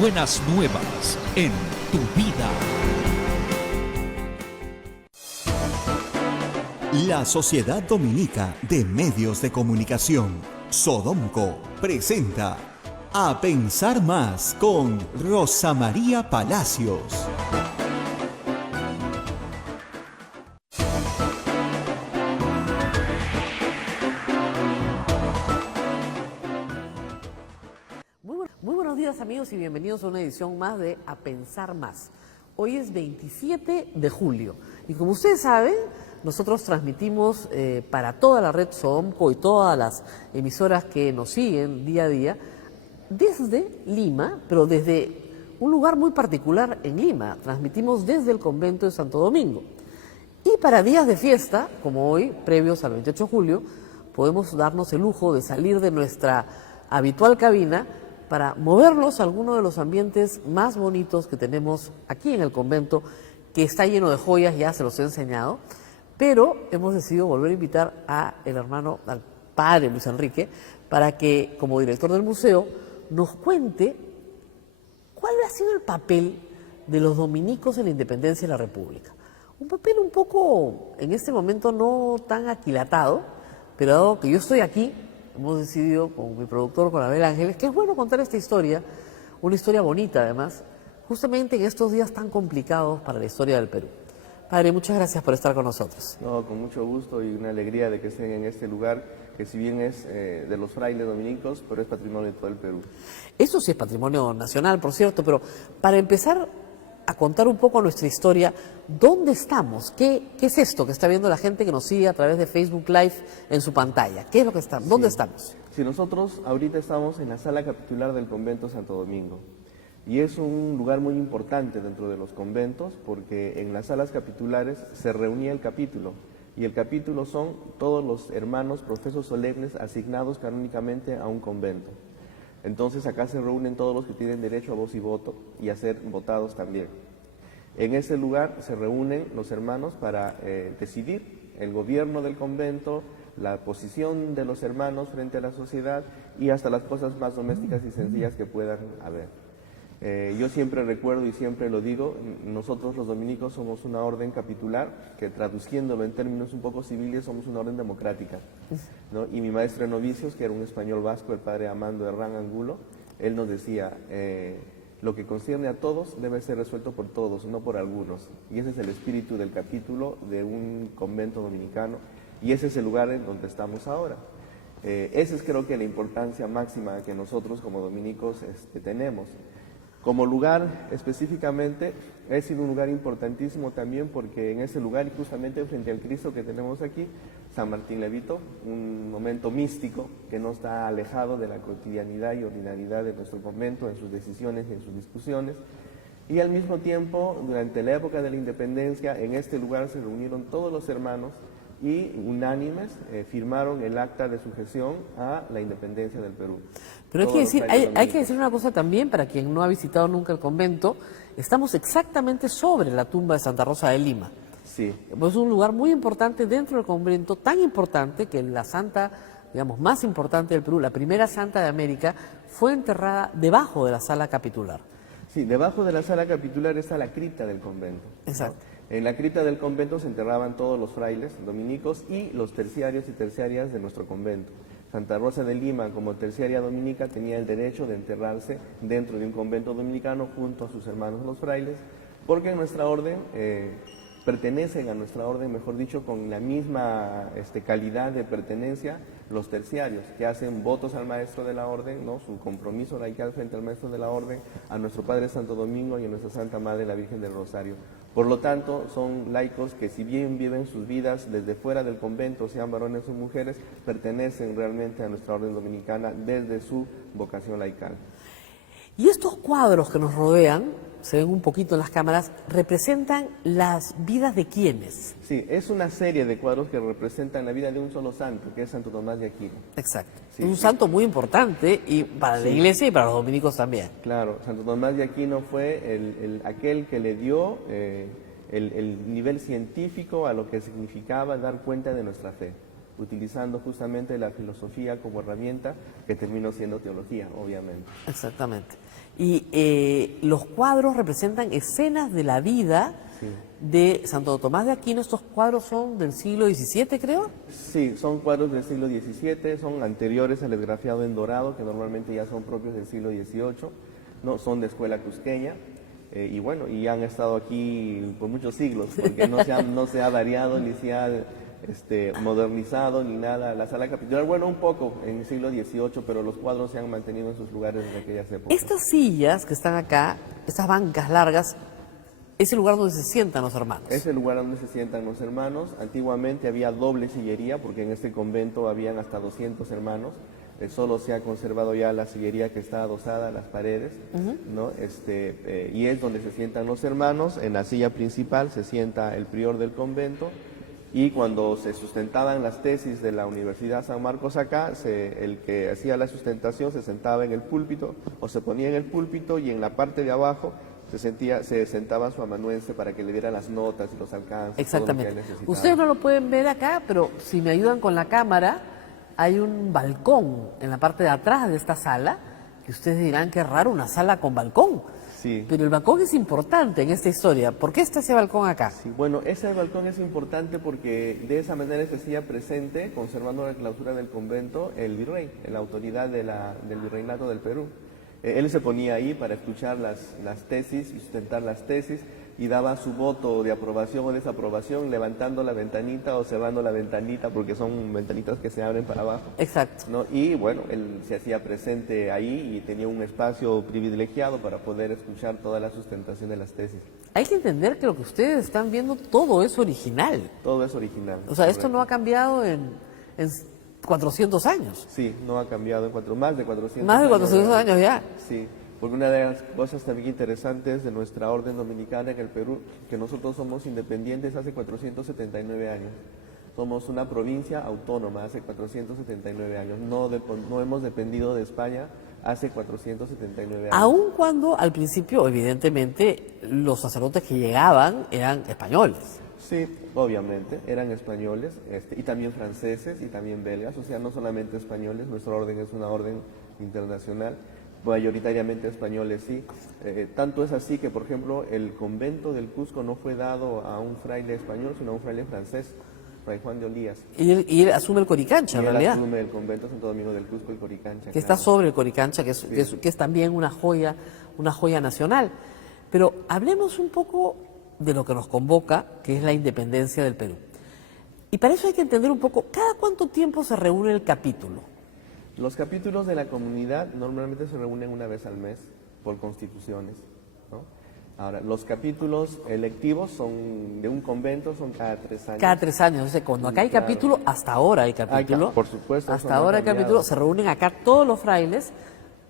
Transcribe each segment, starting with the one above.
buenas nuevas en tu vida. La Sociedad Dominica de Medios de Comunicación, Sodomco, presenta A Pensar Más con Rosa María Palacios. Muy buenos días, amigos, y bienvenidos a una edición más de A Pensar Más. Hoy es 27 de julio y como ustedes saben, nosotros transmitimos para toda la red Sodomco y todas las emisoras que nos siguen día a día desde Lima, pero desde un lugar muy particular en Lima. Transmitimos desde el convento de Santo Domingo. Y para días de fiesta, como hoy, previos al 28 de julio, podemos darnos el lujo de salir de nuestra habitual cabina para movernos a alguno de los ambientes más bonitos que tenemos aquí en el convento, que está lleno de joyas, ya se los he enseñado, pero hemos decidido volver a invitar al padre Luis Enrique, para que, como director del museo, nos cuente cuál ha sido el papel de los dominicos en la independencia de la República. Un papel un poco, en este momento, no tan aquilatado, pero dado que yo estoy aquí, hemos decidido con mi productor, con Abel Ángeles, que es bueno contar esta historia, una historia bonita además, justamente en estos días tan complicados para la historia del Perú. Padre, muchas gracias por estar con nosotros. No, con mucho gusto y una alegría de que estén en este lugar, que si bien es de los frailes dominicos, pero es patrimonio de todo el Perú. Eso sí es patrimonio nacional, por cierto, pero para empezar a contar un poco nuestra historia, ¿dónde estamos? ¿Qué es esto que está viendo la gente que nos sigue a través de Facebook Live en su pantalla? ¿Qué es lo que está? ¿Dónde estamos? Sí, nosotros ahorita estamos en la sala capitular del convento Santo Domingo. Y es un lugar muy importante dentro de los conventos porque en las salas capitulares se reunía el capítulo. Y el capítulo son todos los hermanos profesos solemnes asignados canónicamente a un convento. Entonces acá se reúnen todos los que tienen derecho a voz y voto y a ser votados también. En ese lugar se reúnen los hermanos para decidir el gobierno del convento, la posición de los hermanos frente a la sociedad y hasta las cosas más domésticas y sencillas que puedan haber. Yo siempre recuerdo y siempre lo digo, nosotros los dominicos somos una orden capitular, que traduciéndolo en términos un poco civiles somos una orden democrática, ¿no? Y mi maestro de novicios, que era un español vasco, el padre Amando Herrán Angulo, él nos decía, lo que concierne a todos debe ser resuelto por todos, no por algunos. Y ese es el espíritu del capítulo de un convento dominicano y ese es el lugar en donde estamos ahora. Esa es creo que la importancia máxima que nosotros como dominicos tenemos. Como lugar específicamente, ha sido un lugar importantísimo también porque en ese lugar y justamente frente al Cristo que tenemos aquí, San Martín Levito, un momento místico que no está alejado de la cotidianidad y ordinariedad de nuestro convento en sus decisiones y en sus discusiones. Y al mismo tiempo, durante la época de la independencia, en este lugar se reunieron todos los hermanos y unánimes firmaron el acta de sujeción a la independencia del Perú. Pero hay que decir una cosa también, para quien no ha visitado nunca el convento, estamos exactamente sobre la tumba de Santa Rosa de Lima. Sí. Pues es un lugar muy importante dentro del convento, tan importante que la santa, digamos, más importante del Perú, la primera santa de América, fue enterrada debajo de la sala capitular. Sí, debajo de la sala capitular está la cripta del convento. Exacto. ¿No? En la cripta del convento se enterraban todos los frailes dominicos y los terciarios y terciarias de nuestro convento. Santa Rosa de Lima, como terciaria dominica, tenía el derecho de enterrarse dentro de un convento dominicano junto a sus hermanos los frailes, porque en nuestra orden, pertenecen a nuestra orden, mejor dicho, con la misma calidad de pertenencia los terciarios, que hacen votos al maestro de la orden, ¿no? Su compromiso laical frente al maestro de la orden, a nuestro Padre Santo Domingo y a nuestra Santa Madre, la Virgen del Rosario. Por lo tanto, son laicos que si bien viven sus vidas desde fuera del convento, sean varones o mujeres, pertenecen realmente a nuestra orden dominicana desde su vocación laical. Y estos cuadros que nos rodean, se ven un poquito en las cámaras, representan las vidas de quiénes. Sí, es una serie de cuadros que representan la vida de un solo santo, que es Santo Tomás de Aquino. Exacto. Sí, un santo muy importante y para la iglesia y para los dominicos también. Claro, Santo Tomás de Aquino fue aquel que le dio el nivel científico a lo que significaba dar cuenta de nuestra fe, utilizando justamente la filosofía como herramienta que terminó siendo teología, obviamente. Exactamente. Y los cuadros representan escenas de la vida de Santo Tomás de Aquino. Estos cuadros son del siglo XVII, creo. Sí, son cuadros del siglo XVII, son anteriores al esgrafiado en dorado, que normalmente ya son propios del siglo XVIII, ¿no? Son de escuela cusqueña, y bueno, y han estado aquí por muchos siglos, porque no se ha variado ni se ha modernizado ni nada. La sala capitular, bueno, un poco en el siglo XVIII, pero los cuadros se han mantenido en sus lugares desde aquellas épocas. Estas sillas que están acá, estas bancas largas, es el lugar donde se sientan los hermanos. Es el lugar donde se sientan los hermanos. Antiguamente había doble sillería, porque en este convento habían hasta 200 hermanos. Solo se ha conservado ya la sillería que está adosada a las paredes, ¿no? Y es donde se sientan los hermanos. En la silla principal se sienta el prior del convento, y cuando se sustentaban las tesis de la Universidad San Marcos acá, el que hacía la sustentación se sentaba en el púlpito, o se ponía en el púlpito, y en la parte de abajo se sentaba su amanuense para que le diera las notas y los alcances. Exactamente. Todo lo que él necesitaba. Ustedes no lo pueden ver acá, pero si me ayudan con la cámara, hay un balcón en la parte de atrás de esta sala, que ustedes dirán que raro una sala con balcón. Sí. Pero el balcón es importante en esta historia. ¿Por qué está ese balcón acá? Sí, bueno, ese balcón es importante porque de esa manera se hacía presente, conservando la clausura del convento, el virrey, la autoridad del virreinato del Perú. Él se ponía ahí para escuchar las tesis y sustentar las tesis, y daba su voto de aprobación o desaprobación levantando la ventanita o cerrando la ventanita, porque son ventanitas que se abren para abajo. Exacto. ¿No? Y bueno, él se hacía presente ahí y tenía un espacio privilegiado para poder escuchar toda la sustentación de las tesis. Hay que entender que lo que ustedes están viendo, todo es original. Todo es original. O sea, esto correcto. no ha cambiado en 400 años. Sí, no ha cambiado en más de 400 Más de años. 400 años ya. Sí, porque una de las cosas también interesantes de nuestra orden dominicana en el Perú, que nosotros somos independientes hace 479 años. Somos una provincia autónoma hace 479 años. No hemos dependido de España hace 479 años. Aun cuando al principio, evidentemente, los sacerdotes que llegaban eran españoles. Sí, obviamente, eran españoles, y también franceses y también belgas, o sea, no solamente españoles. Nuestra orden es una orden internacional, mayoritariamente españoles, sí. Tanto es así que, por ejemplo, el convento del Cusco no fue dado a un fraile español, sino a un fraile francés, Fray Juan de Olías. Y él asume el Coricancha, Y en él realidad. asume el convento Santo Domingo del Cusco y Coricancha. Que está claro. sobre el Coricancha, que es también una joya nacional. Pero hablemos un poco de lo que nos convoca, que es la independencia del Perú. Y para eso hay que entender un poco, ¿cada cuánto tiempo se reúne el capítulo? Los capítulos de la comunidad normalmente se reúnen una vez al mes por constituciones, ¿no? Ahora, los capítulos electivos son de un convento, son cada 3 años. Cada 3 años. O sea, cuando acá hay Claro. capítulo, hasta ahora hay capítulo. Por supuesto. eso Hasta no ha ahora hay cambiado. capítulo, se reúnen acá todos los frailes,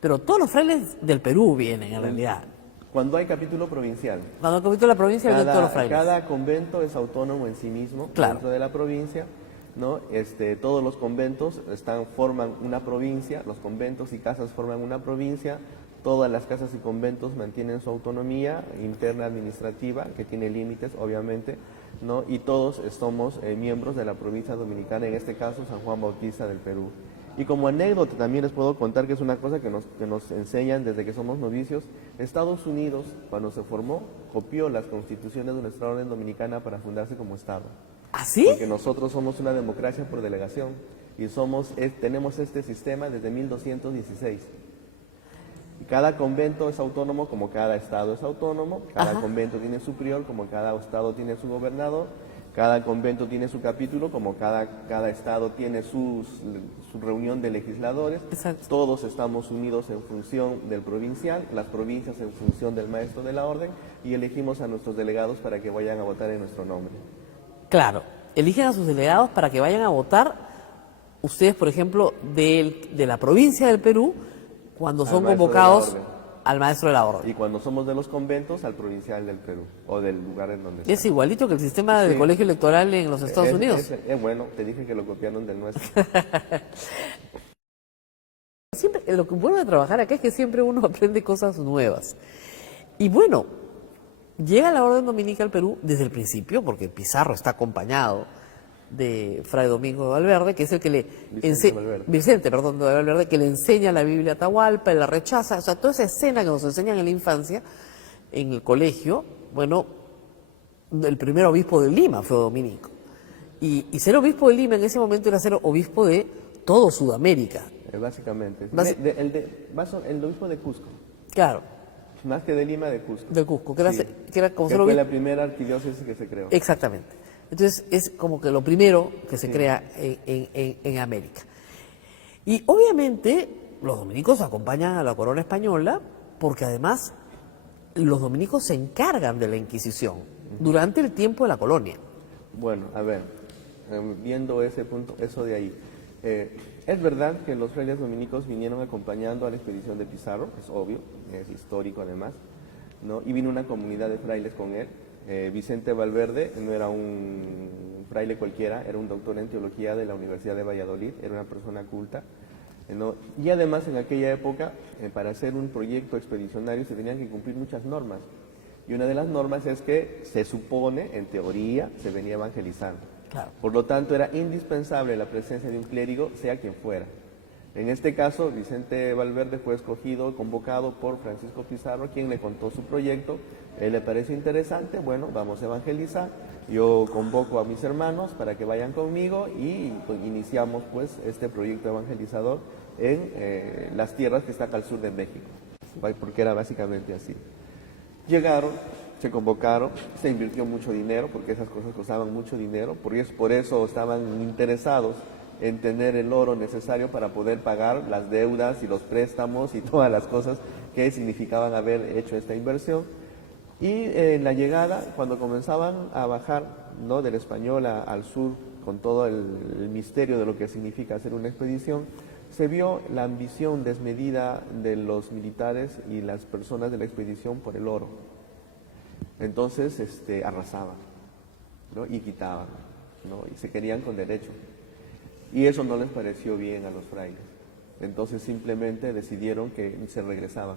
pero todos los frailes del Perú vienen en realidad. Cuando hay capítulo provincial. Cuando hay capítulo de la provincia vienen todos los frailes. Cada convento es autónomo en sí mismo, Claro. dentro de la provincia, ¿no? Todos los conventos forman una provincia, los conventos y casas forman una provincia. Todas las casas y conventos mantienen su autonomía interna administrativa, que tiene límites, obviamente, ¿no? Y todos somos miembros de la provincia dominicana, en este caso San Juan Bautista del Perú. Y como anécdota también les puedo contar que es una cosa que nos enseñan desde que somos novicios. Estados Unidos, cuando se formó, copió las constituciones de nuestra orden dominicana para fundarse como Estado. ¿Ah, sí? Porque nosotros somos una democracia por delegación y tenemos este sistema desde 1216. Y cada convento es autónomo como cada estado es autónomo, cada Ajá. convento tiene su prior como cada estado tiene su gobernador, cada convento tiene su capítulo como cada estado tiene su reunión de legisladores. Exacto. Todos estamos unidos en función del provincial, las provincias en función del maestro de la orden, y elegimos a nuestros delegados para que vayan a votar en nuestro nombre. Claro, eligen a sus delegados para que vayan a votar. Ustedes, por ejemplo, de la provincia del Perú, cuando Al son maestro de la convocados orden. al maestro de la orden. Y cuando somos de los conventos, al provincial del Perú, o del lugar en donde Es igualito que el sistema de Sí. colegio electoral en los Estados Unidos. Bueno, te dije que lo copiaron del nuestro. Siempre, lo que bueno de trabajar acá es que siempre uno aprende cosas nuevas. Y bueno, llega la orden dominica al Perú desde el principio, porque Pizarro está acompañado de Fray Domingo de Valverde, que es el que le Vicente Valverde. De Valverde, que le enseña la Biblia a Atahualpa, la rechaza, o sea, toda esa escena que nos enseñan en la infancia, en el colegio. Bueno, el primer obispo de Lima fue dominico. Y ser obispo de Lima en ese momento era ser obispo de todo Sudamérica. Básicamente. El obispo de Cusco. Claro, Más que de Lima, de Cusco. de Cusco, que Sí, era como que ser fue obispo. la primera arquidiócesis que se creó. Exactamente. Entonces es como que lo primero que se crea en América. Y obviamente los dominicos acompañan a la corona española porque además los dominicos se encargan de la Inquisición durante el tiempo de la colonia. Bueno, a ver, viendo ese punto, eso de ahí. Es verdad que los frailes dominicos vinieron acompañando a la expedición de Pizarro, es obvio, es histórico además, ¿no? Y vino una comunidad de frailes con él. Vicente Valverde no era un fraile cualquiera, era un doctor en teología de la Universidad de Valladolid, era una persona culta, ¿no? Y además en aquella época, para hacer un proyecto expedicionario se tenían que cumplir muchas normas. Y una de las normas es que se supone, en teoría, se venía evangelizando. Claro. Por lo tanto, era indispensable la presencia de un clérigo, sea quien fuera. En este caso, Vicente Valverde fue escogido, convocado por Francisco Pizarro, quien le contó su proyecto. Él le pareció interesante, bueno, vamos a evangelizar. Yo convoco a mis hermanos para que vayan conmigo y pues, iniciamos pues este proyecto evangelizador en las tierras que están al sur de México, porque era básicamente así. Llegaron, se convocaron, se invirtió mucho dinero, porque esas cosas costaban mucho dinero, por eso estaban interesados en tener el oro necesario para poder pagar las deudas y los préstamos y todas las cosas que significaban haber hecho esta inversión. Y en la llegada, cuando comenzaban a bajar, ¿no?, del Español al sur, con todo el misterio de lo que significa hacer una expedición, se vio la ambición desmedida de los militares y las personas de la expedición por el oro. Entonces arrasaban, ¿no?, y quitaban, ¿no?, y se querían con derecho. Y eso no les pareció bien a los frailes. Entonces simplemente decidieron que se regresaban.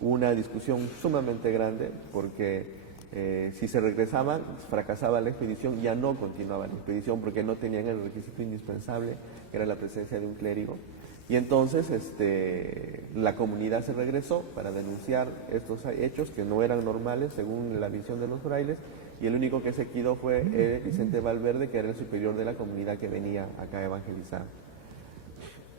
Hubo una discusión sumamente grande porque si se regresaban, fracasaba la expedición, ya no continuaba la expedición porque no tenían el requisito indispensable, que era la presencia de un clérigo. Y entonces la comunidad se regresó para denunciar estos hechos que no eran normales según la visión de los frailes, y el único que se quedó fue Vicente Valverde, que era el superior de la comunidad que venía acá a evangelizar.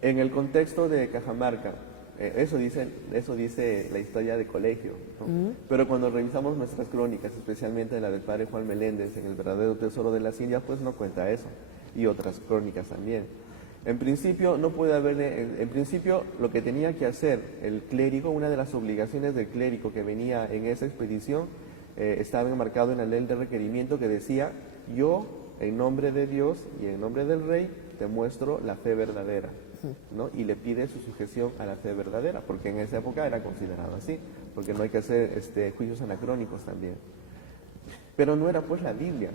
En el contexto de Cajamarca, eso dice la historia de colegio, ¿no? Pero cuando revisamos nuestras crónicas, especialmente la del padre Juan Meléndez en El verdadero tesoro de las Indias, pues no cuenta eso, y otras crónicas también. En principio no puede haber, en principio lo que tenía que hacer el clérigo, una de las obligaciones del clérigo que venía en esa expedición, estaba enmarcado en la ley de requerimiento que decía: yo, en nombre de Dios y en nombre del rey, te muestro la fe verdadera, ¿no? Y le pide su sujeción a la fe verdadera, porque en esa época era considerado así, porque no hay que hacer juicios anacrónicos también. Pero no era pues la Biblia.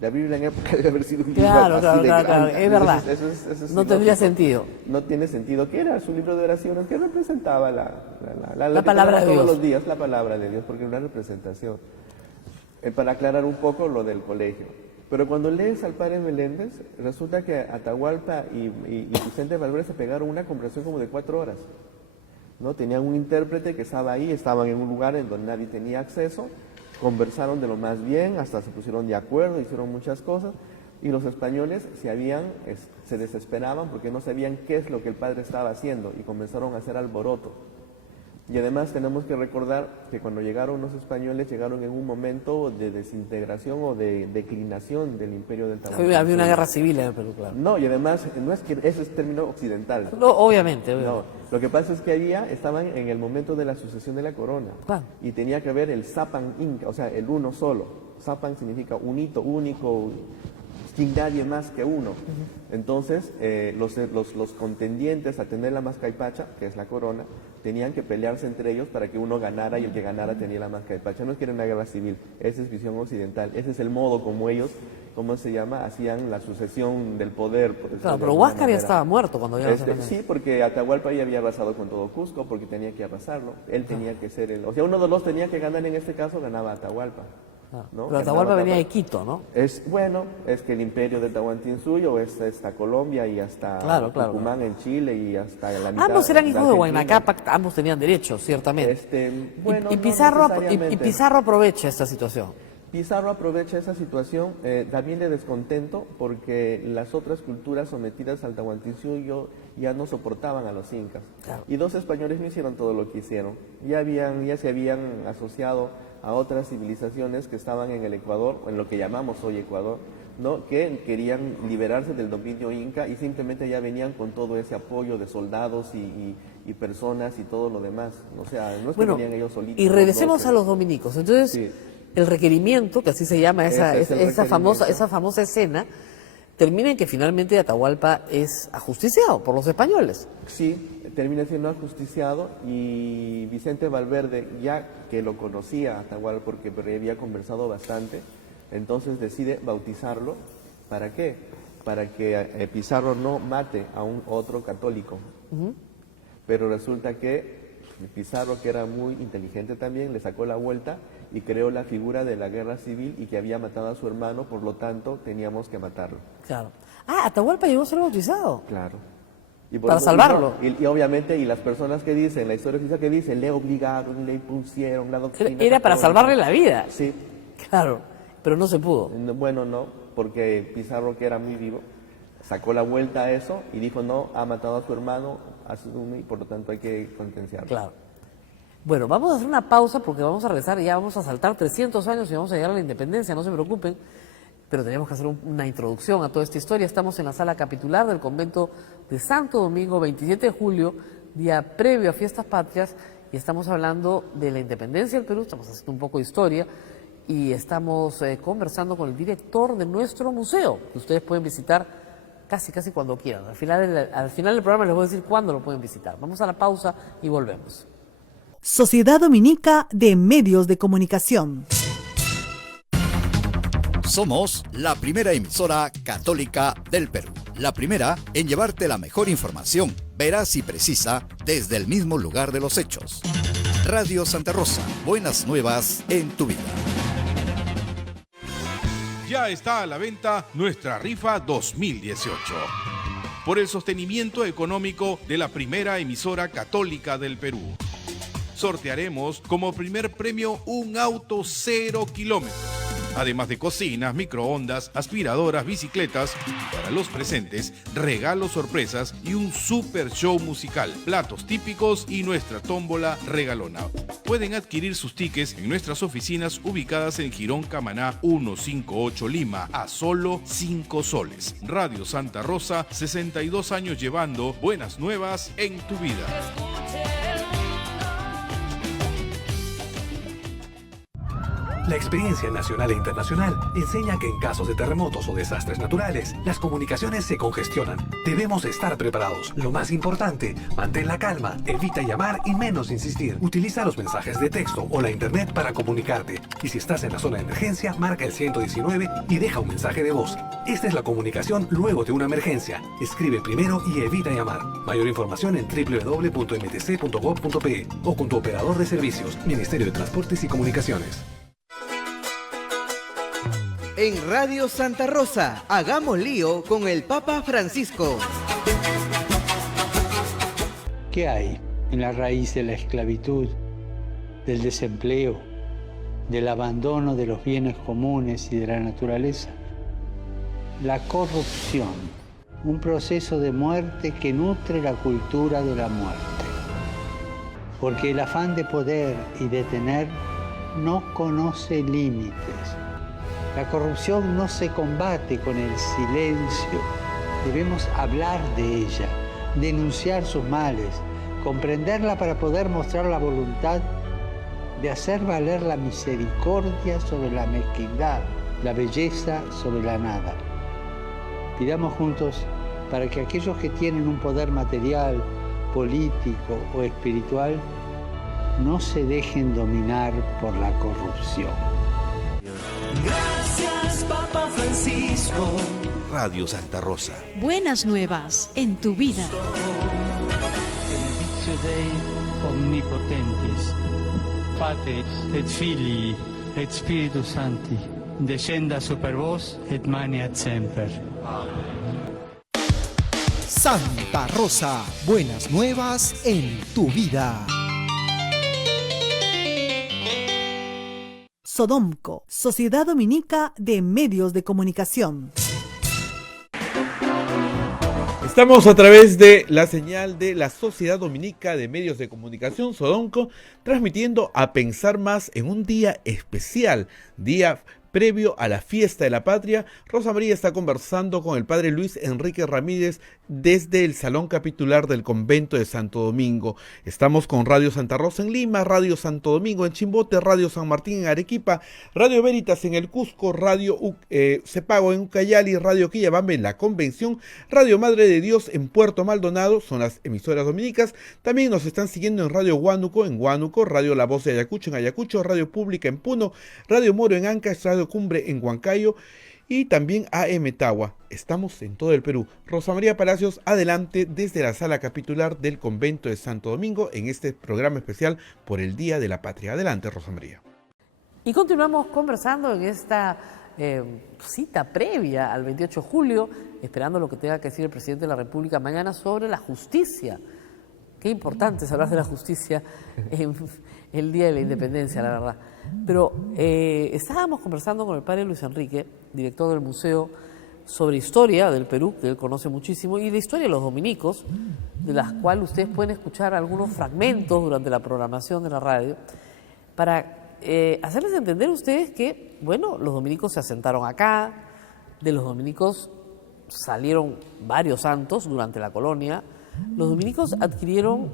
La Biblia en época debe haber sido un libro así de grande. Es verdad. Eso es no tendría ilógico. sentido. No tiene sentido. ¿Qué era su libro de oraciones? ¿Qué representaba la palabra de todos Dios? Los días, la palabra de Dios, porque era una representación. Para aclarar un poco lo del colegio. Pero cuando lees al padre Meléndez, resulta que Atahualpa y Vicente Valverde se pegaron una conversación como de 4 horas, ¿no? Tenían un intérprete que estaba ahí, estaban en un lugar en donde nadie tenía acceso, conversaron de lo más bien, hasta se pusieron de acuerdo, hicieron muchas cosas, y los españoles se desesperaban porque no sabían qué es lo que el padre estaba haciendo y comenzaron a hacer alboroto. Y además tenemos que recordar que cuando llegaron los españoles, llegaron en un momento de desintegración o de declinación del imperio del Tahuantinsuyo. Había una guerra civil en el Perú, claro. No, y además, no es que ese es término occidental. No, obviamente. No, lo que pasa es que estaban en el momento de la sucesión de la corona. Claro. Y tenía que haber el Sapan Inca, o sea, el uno solo. Sapan significa un hito único, sin nadie más que uno. Entonces, los contendientes a tener la Mascaypacha, que es la corona, tenían que pelearse entre ellos para que uno ganara, y el que ganara tenía la Mascaypacha. No es que era una guerra civil, esa es visión occidental. Ese es el modo como ellos, ¿cómo se llama?, hacían la sucesión del poder. Por decirlo Claro, de pero alguna Huáscar ya manera. estaba muerto cuando ya Sí, porque Atahualpa ya había arrasado con todo Cusco, porque tenía que arrasarlo. Él tenía que ser o sea, uno de los tenía que ganar, en este caso ganaba Atahualpa. ¿no? Pero Atahualpa venía de Quito, ¿no? Es que el imperio de Tahuantinsuyo es hasta Colombia y hasta Tucumán en Chile y hasta la mitad. Ambos eran hijos de Argentina. Huayna Cápac, ambos tenían derechos, ciertamente. Bueno, y no Pizarro necesariamente. aprovecha esta situación. Pizarro aprovecha esa situación también de descontento porque las otras culturas sometidas al Tahuantinsuyo ya no soportaban a los incas. Claro. Y dos españoles no hicieron todo lo que hicieron. Ya se habían asociado a otras civilizaciones que estaban en el Ecuador, o en lo que llamamos hoy Ecuador, ¿no? Que querían liberarse del dominio inca y simplemente ya venían con todo ese apoyo de soldados y personas y todo lo demás. O sea, no es que venían ellos solitos. Y regresemos a los dominicos. Entonces, sí. El requerimiento, que así se llama esa famosa escena, termina en que finalmente Atahualpa es ajusticiado por los españoles. Sí, termina siendo ajusticiado y Vicente Valverde, ya que lo conocía a Atahualpa porque había conversado bastante, entonces decide bautizarlo. ¿Para qué? Para que Pizarro no mate a un otro católico. Pero resulta que Pizarro, que era muy inteligente también, le sacó la vuelta y creó la figura de la guerra civil y que había matado a su hermano, por lo tanto teníamos que matarlo. Claro. Atahualpa llegó a ser bautizado. Claro. Para salvarlo. Y obviamente, y las personas que dicen, la historia oficial que dice, le obligaron, le impusieron la doctrina. Era para salvarle la vida. Sí. Claro, pero no se pudo. Bueno, no, porque Pizarro, que era muy vivo, sacó la vuelta a eso y dijo, no, ha matado a su hermano, y por lo tanto hay que sentenciarlo. Claro. Bueno, vamos a hacer una pausa porque vamos a regresar, ya vamos a saltar 300 años y vamos a llegar a la independencia, no se preocupen, pero tenemos que hacer una introducción a toda esta historia. Estamos en la sala capitular del convento de Santo Domingo, 27 de julio, día previo a Fiestas Patrias, y estamos hablando de la independencia del Perú, estamos haciendo un poco de historia, y estamos conversando con el director de nuestro museo, que ustedes pueden visitar casi cuando quieran. Al final del programa les voy a decir cuándo lo pueden visitar. Vamos a la pausa y volvemos. Sociedad Dominica de Medios de Comunicación. Somos la primera emisora católica del Perú. La primera en llevarte la mejor información, veraz y precisa, desde el mismo lugar de los hechos. Radio Santa Rosa, buenas nuevas en tu vida. Ya está a la venta nuestra rifa 2018. Por el sostenimiento económico de la primera emisora católica del Perú. Sortearemos como primer premio un auto 0 kilómetros, además de cocinas, microondas, aspiradoras, bicicletas. Para los presentes, regalos sorpresas y un super show musical, platos típicos y nuestra tómbola regalona. Pueden adquirir sus tickets en nuestras oficinas ubicadas en Girón Camaná 158 Lima a solo 5 soles. Radio Santa Rosa, 62 años llevando buenas nuevas en tu vida. La experiencia nacional e internacional enseña que en casos de terremotos o desastres naturales, las comunicaciones se congestionan. Debemos estar preparados. Lo más importante, mantén la calma, evita llamar y menos insistir. Utiliza los mensajes de texto o la internet para comunicarte. Y si estás en la zona de emergencia, marca el 119 y deja un mensaje de voz. Esta es la comunicación luego de una emergencia. Escribe primero y evita llamar. Mayor información en www.mtc.gov.pe o con tu operador de servicios, Ministerio de Transportes y Comunicaciones. En Radio Santa Rosa, hagamos lío con el Papa Francisco. ¿Qué hay en la raíz de la esclavitud, del desempleo, del abandono de los bienes comunes y de la naturaleza? La corrupción, un proceso de muerte que nutre la cultura de la muerte. Porque el afán de poder y de tener no conoce límites. La corrupción no se combate con el silencio. Debemos hablar de ella, denunciar sus males, comprenderla para poder mostrar la voluntad de hacer valer la misericordia sobre la mezquindad, la belleza sobre la nada. Pidamos juntos para que aquellos que tienen un poder material, político o espiritual no se dejen dominar por la corrupción. Gracias, Papa Francisco. Radio Santa Rosa. Buenas nuevas en tu vida. Benedictio Dei omnipotentis, Pater et Filii et Spiritus Sancti, descenda super vos et maneat semper. Santa Rosa, buenas nuevas en tu vida. Sodomco, Sociedad Dominica de Medios de Comunicación. Estamos a través de la señal de la Sociedad Dominica de Medios de Comunicación, Sodomco, transmitiendo A Pensar Más en un día especial, día previo a la fiesta de la patria. Rosa María está conversando con el padre Luis Enrique Ramírez desde el Salón Capitular del Convento de Santo Domingo. Estamos con Radio Santa Rosa en Lima, Radio Santo Domingo en Chimbote, Radio San Martín en Arequipa, Radio Veritas en el Cusco, Radio Cepago en Ucayali, Radio Quillabamba en la Convención, Radio Madre de Dios en Puerto Maldonado, son las emisoras dominicas. También nos están siguiendo en Radio Huánuco en Huánuco, Radio La Voz de Ayacucho en Ayacucho, Radio Pública en Puno, Radio Moro en Ancash, Radio Cumbre en Huancayo y también AM Tagua. Estamos en todo el Perú. Rosa María Palacios, adelante desde la sala capitular del Convento de Santo Domingo en este programa especial por el Día de la Patria. Adelante, Rosa María. Y continuamos conversando en esta cita previa al 28 de julio, esperando lo que tenga que decir el presidente de la República mañana sobre la justicia. Qué importante es hablar de la justicia en el Día de la Independencia, la verdad. Pero estábamos conversando con el padre Luis Enrique, director del museo, sobre historia del Perú, que él conoce muchísimo, y de historia de los dominicos, de las cuales ustedes pueden escuchar algunos fragmentos durante la programación de la radio, para hacerles entender a ustedes que, bueno, los dominicos se asentaron acá, de los dominicos salieron varios santos durante la colonia. Los dominicos adquirieron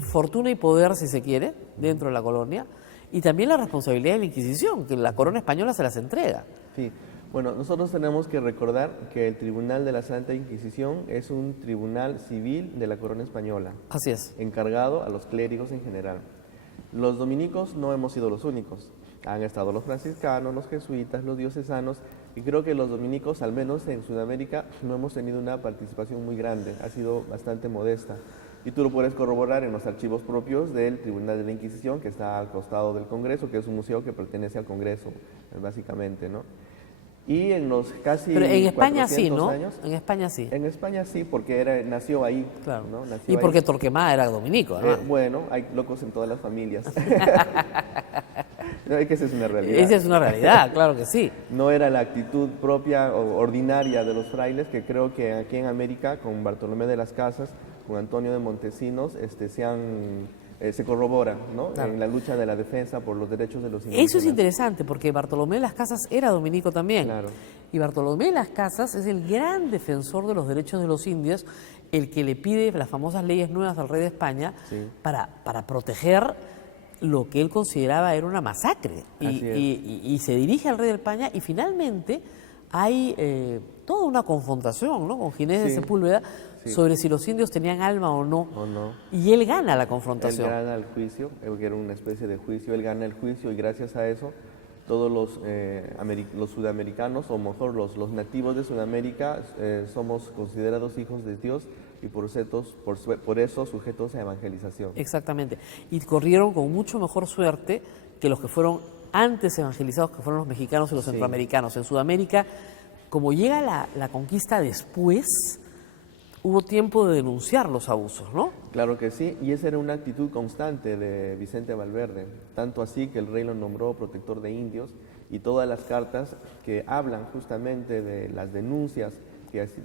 fortuna y poder, si se quiere, dentro de la colonia, y también la responsabilidad de la Inquisición, que la corona española se las entrega. Sí, bueno, nosotros tenemos que recordar que el Tribunal de la Santa Inquisición es un tribunal civil de la corona española. Así es. Encargado a los clérigos en general. Los dominicos no hemos sido los únicos. Han estado los franciscanos, los jesuitas, los diocesanos, y creo que los dominicos, al menos en Sudamérica, no hemos tenido una participación muy grande, ha sido bastante modesta. Y tú lo puedes corroborar en los archivos propios del Tribunal de la Inquisición, que está al costado del Congreso, que es un museo que pertenece al Congreso, básicamente, ¿no? Y en los casi Pero en España sí, ¿no? Años, en España sí. En España sí, porque nació ahí. Claro. ¿no? Nació y porque ahí. Torquemada era dominico, ¿no? Bueno, hay locos en todas las familias. No, es que esa es una realidad. Esa es una realidad, claro que sí. No era la actitud propia o ordinaria de los frailes, que creo que aquí en América, con Bartolomé de las Casas, con Antonio de Montesinos, se corroboran, ¿no? Claro. En la lucha de la defensa por los derechos de los indígenas. Eso es interesante, porque Bartolomé de las Casas era dominico también. Claro. Y Bartolomé de las Casas es el gran defensor de los derechos de los indios, el que le pide las famosas leyes nuevas al rey de España, sí, para proteger lo que él consideraba era una masacre. Y se dirige al rey de España y finalmente hay toda una confrontación, ¿no?, con Ginés de Sepúlveda, sobre si los indios tenían alma o no. Y él gana la confrontación. Él gana el juicio, que era una especie de juicio, él gana el juicio y gracias a eso todos los sudamericanos, o mejor los nativos de Sudamérica, somos considerados hijos de Dios y por eso sujetos a evangelización. Exactamente. Y corrieron con mucho mejor suerte que los que fueron antes evangelizados, que fueron los mexicanos y los centroamericanos. En Sudamérica, como llega la conquista después, hubo tiempo de denunciar los abusos, ¿no? Claro que sí, y esa era una actitud constante de Vicente Valverde, tanto así que el rey lo nombró protector de indios, y todas las cartas que hablan justamente de las denuncias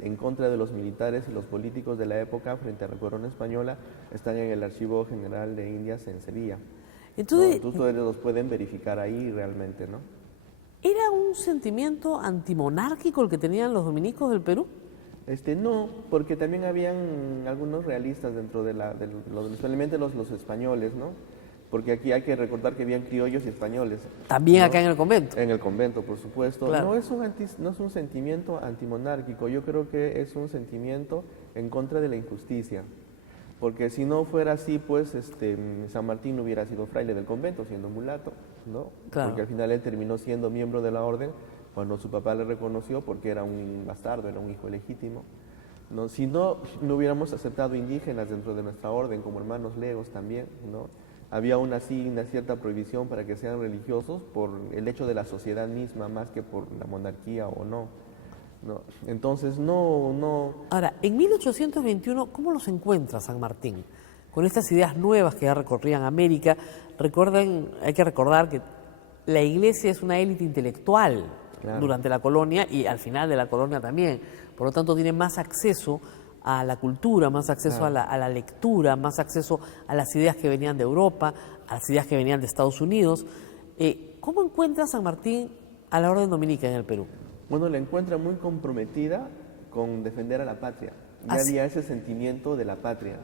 en contra de los militares y los políticos de la época frente a la corona española están en el Archivo General de Indias en Sevilla. Entonces, ¿no? Ustedes los pueden verificar ahí realmente, ¿no? ¿Era un sentimiento antimonárquico el que tenían los dominicos del Perú? No, porque también habían algunos realistas dentro especialmente los españoles, ¿no? Porque aquí hay que recordar que habían criollos y españoles. También, ¿no?, acá en el convento. En el convento, por supuesto. Claro. No es un sentimiento antimonárquico, yo creo que es un sentimiento en contra de la injusticia. Porque si no fuera así, pues San Martín no hubiera sido fraile del convento, siendo mulato, ¿no? Claro. Porque al final él terminó siendo miembro de la orden cuando su papá le reconoció, porque era un bastardo, era un hijo legítimo. ¿No? Si no hubiéramos aceptado indígenas dentro de nuestra orden como hermanos legos también, ¿no? Había una cierta prohibición para que sean religiosos por el hecho de la sociedad misma, más que por la monarquía o no. Entonces, no... Ahora, en 1821, ¿cómo los encuentra San Martín? Con estas ideas nuevas que ya recorrían América. Hay que recordar que la Iglesia es una élite intelectual durante la colonia y al final de la colonia también. Por lo tanto, tiene más acceso a la cultura, más acceso a la lectura, más acceso a las ideas que venían de Europa, a las ideas que venían de Estados Unidos. ¿Cómo encuentra San Martín a la Orden Dominica en el Perú? Bueno, la encuentra muy comprometida con defender a la patria. Ya había ese sentimiento de la patria,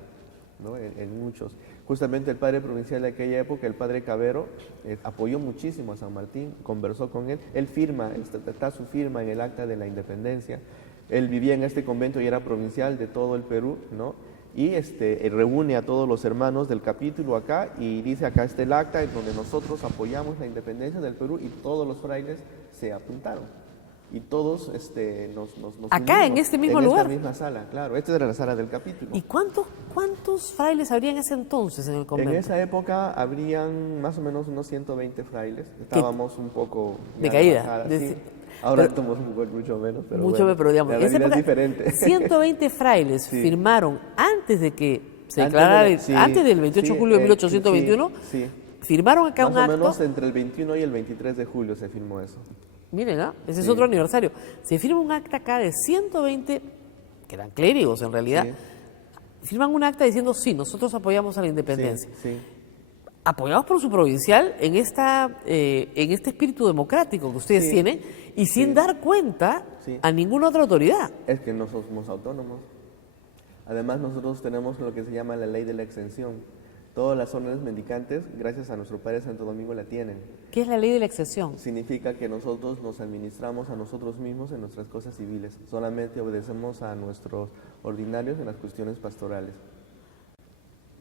¿no? En muchos. Justamente el padre provincial de aquella época, el padre Cabero, apoyó muchísimo a San Martín, conversó con él. Él firma, está su firma en el acta de la independencia. Él vivía en este convento y era provincial de todo el Perú, ¿no? Y reúne a todos los hermanos del capítulo acá y dice: acá está el acta en donde nosotros apoyamos la independencia del Perú, y todos los frailes se apuntaron. Y todos nos acá, unimos, en este mismo lugar. En esta misma sala, claro. Esta era la sala del capítulo. ¿Y cuántos frailes habría en ese entonces en el convento? En esa época habrían más o menos unos 120 frailes. Estábamos un poco... de caída. Sí. Ahora estamos mucho menos, pero pero digamos, la realidad es diferente. 120 frailes firmaron antes de que se declarara, antes del 28 de julio de 1821, firmaron acá un acto. Más o menos entre el 21 y el 23 de julio se firmó eso. Miren, ese es otro aniversario. Se firma un acta acá de 120, que eran clérigos en realidad, firman un acta diciendo: sí, nosotros apoyamos a la independencia. Apoyados por su provincial en este espíritu democrático que ustedes tienen, y sin dar cuenta a ninguna otra autoridad. Es que no somos autónomos. Además, nosotros tenemos lo que se llama la ley de la exención. Todas las órdenes mendicantes, gracias a nuestro Padre Santo Domingo, la tienen. ¿Qué es la ley de la exención? Significa que nosotros nos administramos a nosotros mismos en nuestras cosas civiles. Solamente obedecemos a nuestros ordinarios en las cuestiones pastorales.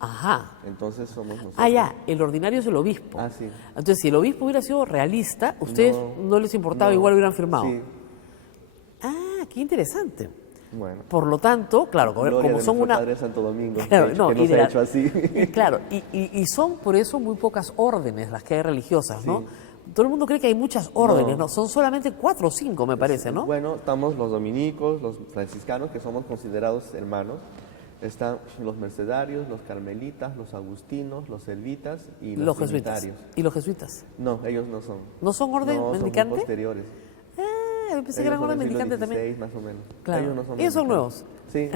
Ajá. Entonces somos nosotros. El ordinario es el obispo. Sí. Entonces, si el obispo hubiera sido realista, ustedes no les importaba, igual hubieran firmado. Sí. Qué interesante. Bueno. Por lo tanto, claro, como son una... Padre Santo Domingo, claro, que nos ha hecho así. Claro, y son por eso muy pocas órdenes las que hay religiosas, ¿no? Todo el mundo cree que hay muchas órdenes, ¿no? Son solamente 4 o 5, me parece, ¿no? Bueno, estamos los dominicos, los franciscanos, que somos considerados hermanos. Están los mercedarios, los carmelitas, los agustinos, los selvitas y los trinitarios. ¿Y los jesuitas? No, ellos no son. ¿No son orden mendicante? Son posteriores. Yo pensé que eran orden mendicante también. Más o menos. Claro. Ellos no son Ellos son nuevos. Sí.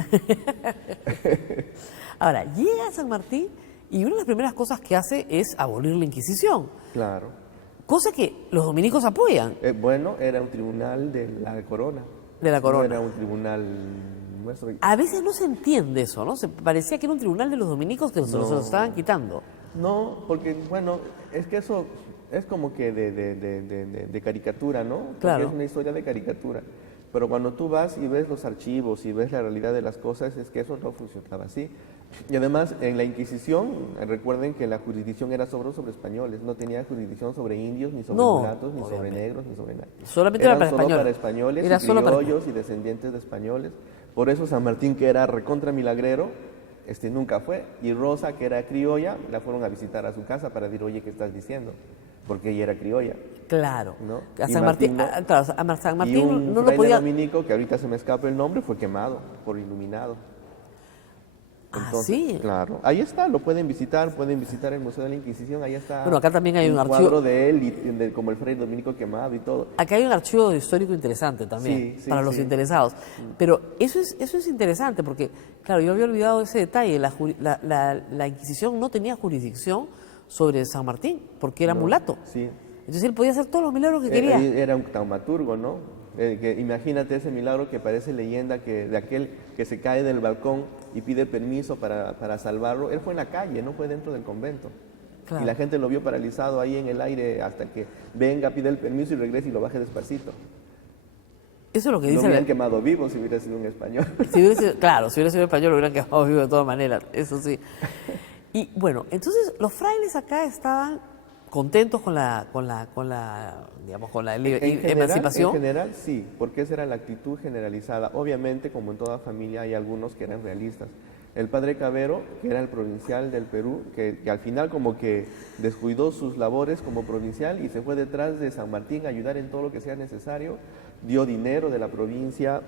Ahora, llega San Martín y una de las primeras cosas que hace es abolir la Inquisición. Claro. Cosa que los dominicos apoyan. Bueno, era un tribunal de la corona. De la corona. No era un tribunal nuestro. A veces no se entiende eso, ¿no? Se parecía que era un tribunal de los dominicos que se los estaban quitando. No, porque, bueno, es que eso es como que de caricatura, ¿no? Claro. Porque es una historia de caricatura. Pero cuando tú vas y ves los archivos y ves la realidad de las cosas, es que eso no funcionaba así. Y además, en la Inquisición, recuerden que la jurisdicción era sobre españoles, no tenía jurisdicción sobre indios, ni sobre mulatos, ni sobre negros, ni sobre nadie. Solamente era para solo para españoles, era y criollos y descendientes de españoles. Por eso San Martín, que era recontra milagrero, nunca fue. Y Rosa, que era criolla, la fueron a visitar a su casa para decir: oye, ¿qué estás diciendo? Porque ella era criolla. Claro. ¿No? A San Martín y un no lo fraile podía... dominico, que ahorita se me escapa el nombre, fue quemado por iluminado. Entonces, sí. Claro. Ahí está, lo pueden visitar el Museo de la Inquisición, ahí está. Bueno, acá también hay un archivo. cuadro de él, y como el fraile dominico quemado y todo. Acá hay un archivo histórico interesante también, para los interesados. Pero eso es interesante porque, claro, yo había olvidado ese detalle. La Inquisición no tenía jurisdicción sobre San Martín, porque era mulato. Sí. Entonces él podía hacer todos los milagros que quería. Era un taumaturgo, ¿no? Imagínate ese milagro que parece leyenda, de aquel que se cae del balcón y pide permiso para salvarlo. Él fue en la calle, no fue dentro del convento. Claro. Y la gente lo vio paralizado ahí en el aire hasta que venga, pide el permiso y regrese y lo baje despacito. Eso es lo que dice. Lo hubieran quemado vivo si hubiera sido un español. Claro, si hubiera sido español lo hubieran quemado vivo de todas maneras, eso sí. Y bueno, entonces los frailes acá estaban contentos con la emancipación. En general sí, porque esa era la actitud generalizada. Obviamente, como en toda familia, hay algunos que eran realistas. El padre Cavero, que era el provincial del Perú, que al final como que descuidó sus labores como provincial y se fue detrás de San Martín a ayudar en todo lo que sea necesario, dio dinero de la provincia,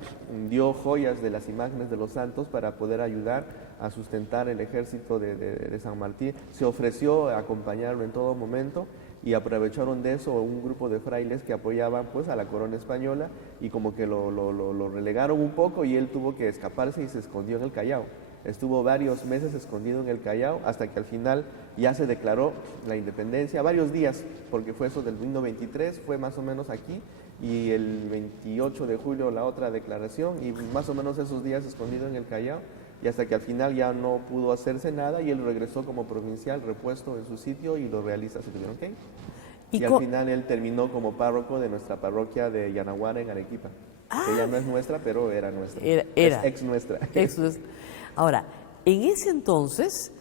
dio joyas de las imágenes de los santos para poder ayudar a sustentar el ejército de San Martín, se ofreció a acompañarlo en todo momento y aprovecharon de eso un grupo de frailes que apoyaban pues a la corona española y como que lo relegaron un poco y él tuvo que escaparse y se escondió en el Callao. Estuvo varios meses escondido en el Callao hasta que al final ya se declaró la independencia, varios días, porque fue eso del 1923, fue más o menos aquí, y el 28 de julio la otra declaración, y más o menos esos días escondido en el Callao, y hasta que al final ya no pudo hacerse nada y él regresó como provincial, repuesto en su sitio y los realistas se tuvieron que ir. Y al final él terminó como párroco de nuestra parroquia de Yanaguara en Arequipa, que ya no es nuestra, pero era nuestra. Era. Es ex nuestra. Ahora, en ese entonces,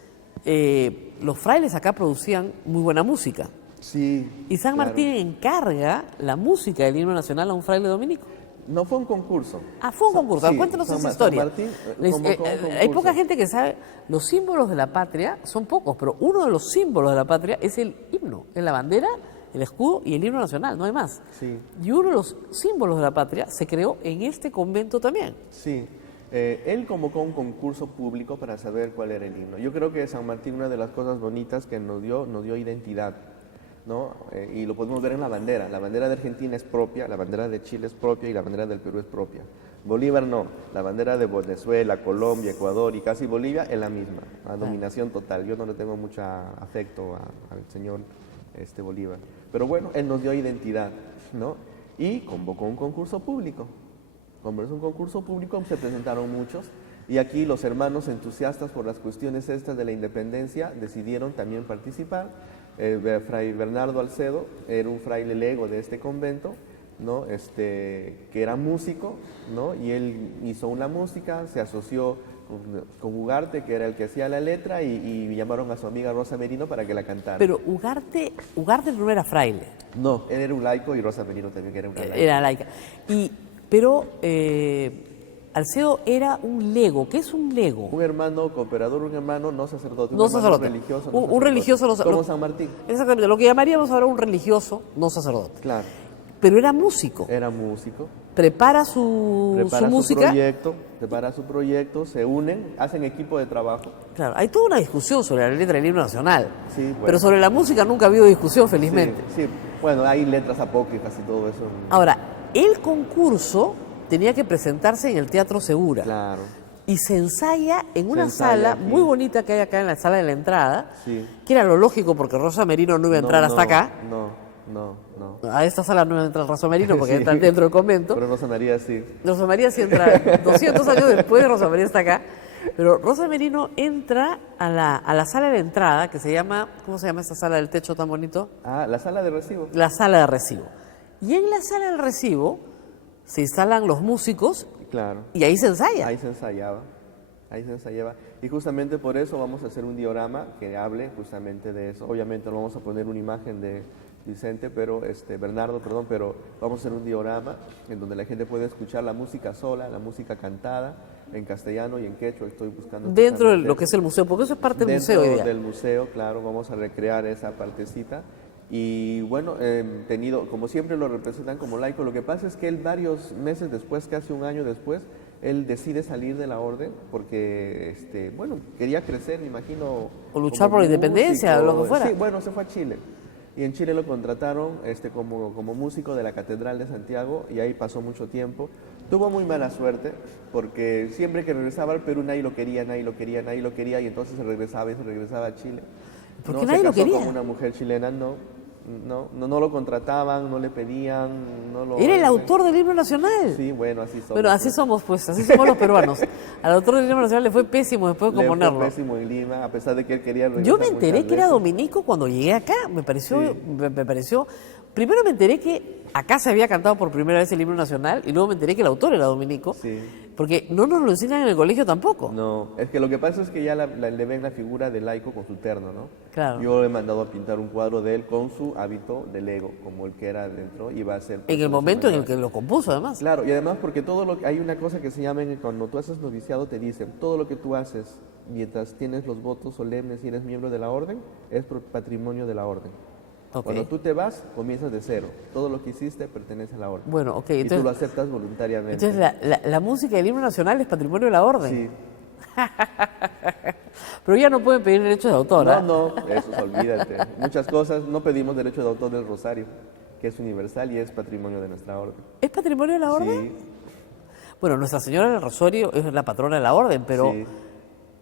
los frailes acá producían muy buena música. Sí. Y San Martín encarga la música del himno nacional a un fraile dominico. No, fue un concurso. Ah, fue un concurso. Sí, Cuéntanos esa historia. San Martín, hay poca gente que sabe, los símbolos de la patria son pocos, pero uno de los símbolos de la patria es el himno, es la bandera, el escudo y el himno nacional, no hay más. Sí. Y uno de los símbolos de la patria se creó en este convento también. Sí. Él convocó un concurso público para saber cuál era el himno. Yo creo que San Martín, una de las cosas bonitas que nos dio identidad, ¿no? Y lo podemos ver en la bandera. La bandera de Argentina es propia, la bandera de Chile es propia y la bandera del Perú es propia. Bolívar no, la bandera de Venezuela, Colombia, Ecuador y casi Bolivia es la misma, a dominación total. Yo no le tengo mucho afecto al señor Bolívar. Pero bueno, él nos dio identidad, ¿no? Y convocó un concurso público. Como es un concurso público, se presentaron muchos y aquí los hermanos entusiastas por las cuestiones estas de la independencia decidieron también participar. Fray Bernardo Alcedo era un fraile lego de este convento, ¿no? Que era músico, ¿no? Y él hizo una música, se asoció con Ugarte, que era el que hacía la letra, y llamaron a su amiga Rosa Merino para que la cantara. Pero Ugarte no era fraile. No, él era un laico y Rosa Merino también, que era una laica. Era laica. Pero Alcedo era un lego. ¿Qué es un lego? Un hermano cooperador, un hermano no sacerdote. No sacerdote. Religioso. Un religioso. Como San Martín. Exactamente, lo que llamaríamos ahora un religioso no sacerdote. Claro. Pero era músico. Era músico. Prepara su música. Prepara su proyecto, se unen, hacen equipo de trabajo. Claro, hay toda una discusión sobre la letra del himno nacional. Sí, bueno. Pero sobre la música nunca ha habido discusión, felizmente. Sí, bueno, hay letras apócrifas y todo eso. Ahora, el concurso tenía que presentarse en el Teatro Segura. Claro. Y se ensaya en una sala muy bonita que hay acá en la sala de la entrada, que era lo lógico porque Rosa Merino no iba a entrar hasta acá. No. A esta sala no iba a entrar Rosa Merino porque está dentro del convento. Pero Rosa María sí. Rosa María sí entra 200 años después, Rosa María está acá. Pero Rosa Merino entra a la sala de entrada que se llama, ¿cómo se llama esta sala del techo tan bonito? Ah, la sala de recibo. La sala de recibo. Y en la sala del recibo se instalan los músicos. Claro. Y ahí se ensaya. Ahí se ensayaba. Y justamente por eso vamos a hacer un diorama que hable justamente de eso. Obviamente no vamos a poner una imagen de Vicente, pero Bernardo, pero vamos a hacer un diorama en donde la gente puede escuchar la música sola, la música cantada en castellano y en quechua. Estoy buscando dentro de lo que es el museo, porque eso es parte del museo. Dentro del museo, claro, vamos a recrear esa partecita. Y bueno, como siempre lo representan como laico. Lo que pasa es que él varios meses después, casi un año después, él decide salir de la orden porque, quería crecer, me imagino. O luchar por la independencia, o lo que fuera. Sí, bueno, se fue a Chile. Y en Chile lo contrataron como músico de la Catedral de Santiago y ahí pasó mucho tiempo. Tuvo muy mala suerte porque siempre que regresaba al Perú nadie lo quería y entonces se regresaba a Chile. ¿Por qué nadie lo quería? Se casó con una mujer chilena, no lo contrataban, no le pedían, Era el autor del himno nacional. Sí, bueno, así somos. Bueno, así somos los peruanos. Al autor del himno nacional le fue pésimo después de componerlo. Le fue pésimo en Lima, a pesar de que él quería regresar. Yo me enteré que era dominico cuando llegué acá. Me pareció primero me enteré que acá se había cantado por primera vez el himno nacional y luego me enteré que el autor era dominico, porque no nos lo enseñan en el colegio tampoco. No, es que lo que pasa es que ya le ven la figura del laico con su terno, ¿no? Claro. Yo le he mandado a pintar un cuadro de él con su hábito de lego, como el que era dentro, y va a ser... En el momento en el que lo compuso, además. Claro, y además porque hay una cosa que se llama, cuando tú haces noviciado te dicen, todo lo que tú haces mientras tienes los votos solemnes y eres miembro de la orden, es patrimonio de la orden. Okay. Cuando tú te vas, comienzas de cero. Todo lo que hiciste pertenece a la orden. Bueno, ok. Y tú lo aceptas voluntariamente. Entonces la música del himno nacional es patrimonio de la orden. Sí. Pero ya no pueden pedir derechos de autor, ¿eh? No, eso olvídate. Muchas cosas, no pedimos derecho de autor del rosario, que es universal y es patrimonio de nuestra orden. ¿Es patrimonio de la orden? Sí. Bueno, Nuestra Señora del Rosario es la patrona de la orden, pero... Sí.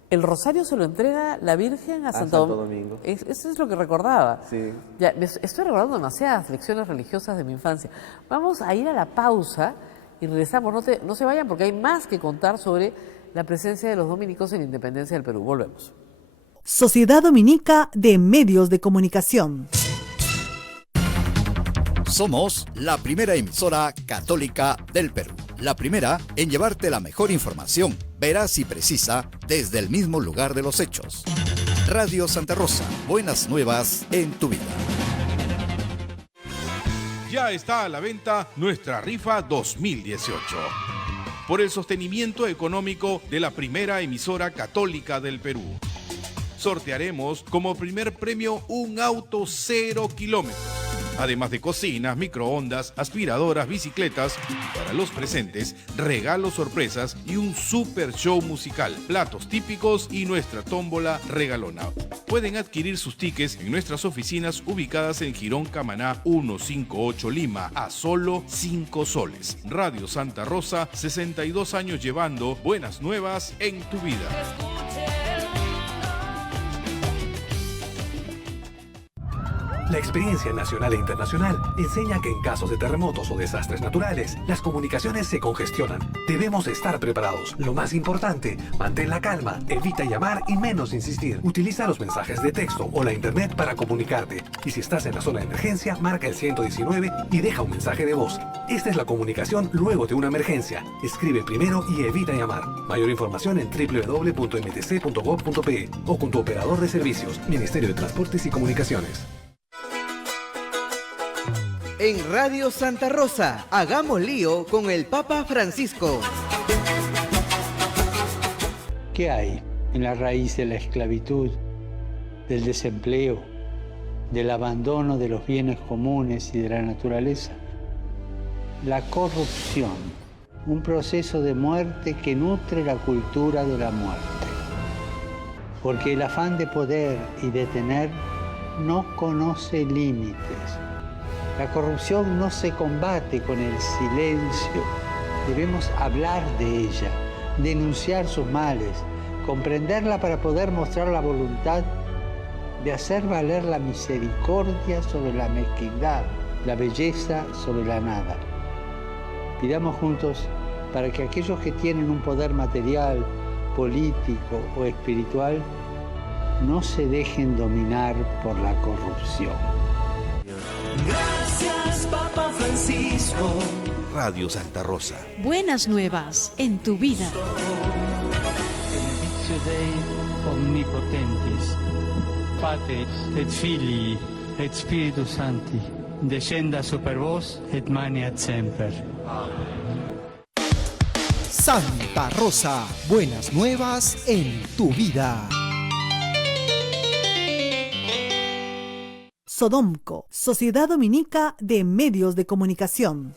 El rosario se lo entrega la Virgen a Santo Domingo. Eso es lo que recordaba. Sí. Ya, estoy recordando demasiadas lecciones religiosas de mi infancia. Vamos a ir a la pausa y regresamos. No se vayan porque hay más que contar sobre la presencia de los dominicos en la independencia del Perú. Volvemos. Sociedad Dominica de Medios de Comunicación. Somos la primera emisora católica del Perú. La primera en llevarte la mejor información, veraz y precisa, desde el mismo lugar de los hechos. Radio Santa Rosa, buenas nuevas en tu vida. Ya está a la venta nuestra rifa 2018. Por el sostenimiento económico de la primera emisora católica del Perú. Sortearemos como primer premio un auto 0 kilómetros. Además de cocinas, microondas, aspiradoras, bicicletas. Para los presentes, regalos sorpresas y un super show musical, platos típicos y nuestra tómbola regalona. Pueden adquirir sus tickets en nuestras oficinas ubicadas en Girón Camaná 158 Lima a solo 5 soles. Radio Santa Rosa, 62 años llevando buenas nuevas en tu vida. La experiencia nacional e internacional enseña que en casos de terremotos o desastres naturales, las comunicaciones se congestionan. Debemos estar preparados. Lo más importante, mantén la calma, evita llamar y menos insistir. Utiliza los mensajes de texto o la internet para comunicarte. Y si estás en la zona de emergencia, marca el 119 y deja un mensaje de voz. Esta es la comunicación luego de una emergencia. Escribe primero y evita llamar. Mayor información en www.mtc.gov.pe o con tu operador de servicios, Ministerio de Transportes y Comunicaciones. En Radio Santa Rosa, hagamos lío con el Papa Francisco. ¿Qué hay en la raíz de la esclavitud, del desempleo, del abandono de los bienes comunes y de la naturaleza? La corrupción, un proceso de muerte que nutre la cultura de la muerte. Porque el afán de poder y de tener no conoce límites. La corrupción no se combate con el silencio. Debemos hablar de ella, denunciar sus males, comprenderla para poder mostrar la voluntad de hacer valer la misericordia sobre la mezquindad, la belleza sobre la nada. Pidamos juntos para que aquellos que tienen un poder material, político o espiritual no se dejen dominar por la corrupción. Gracias, Papa Francisco. Radio Santa Rosa. Buenas nuevas en tu vida. Benedictio Dei omnipotentis, Pater et Filii et Spiritus Sancti, descenda super vos et maneat semper. Santa Rosa, buenas nuevas en tu vida. Sodomco, Sociedad Dominica de Medios de Comunicación.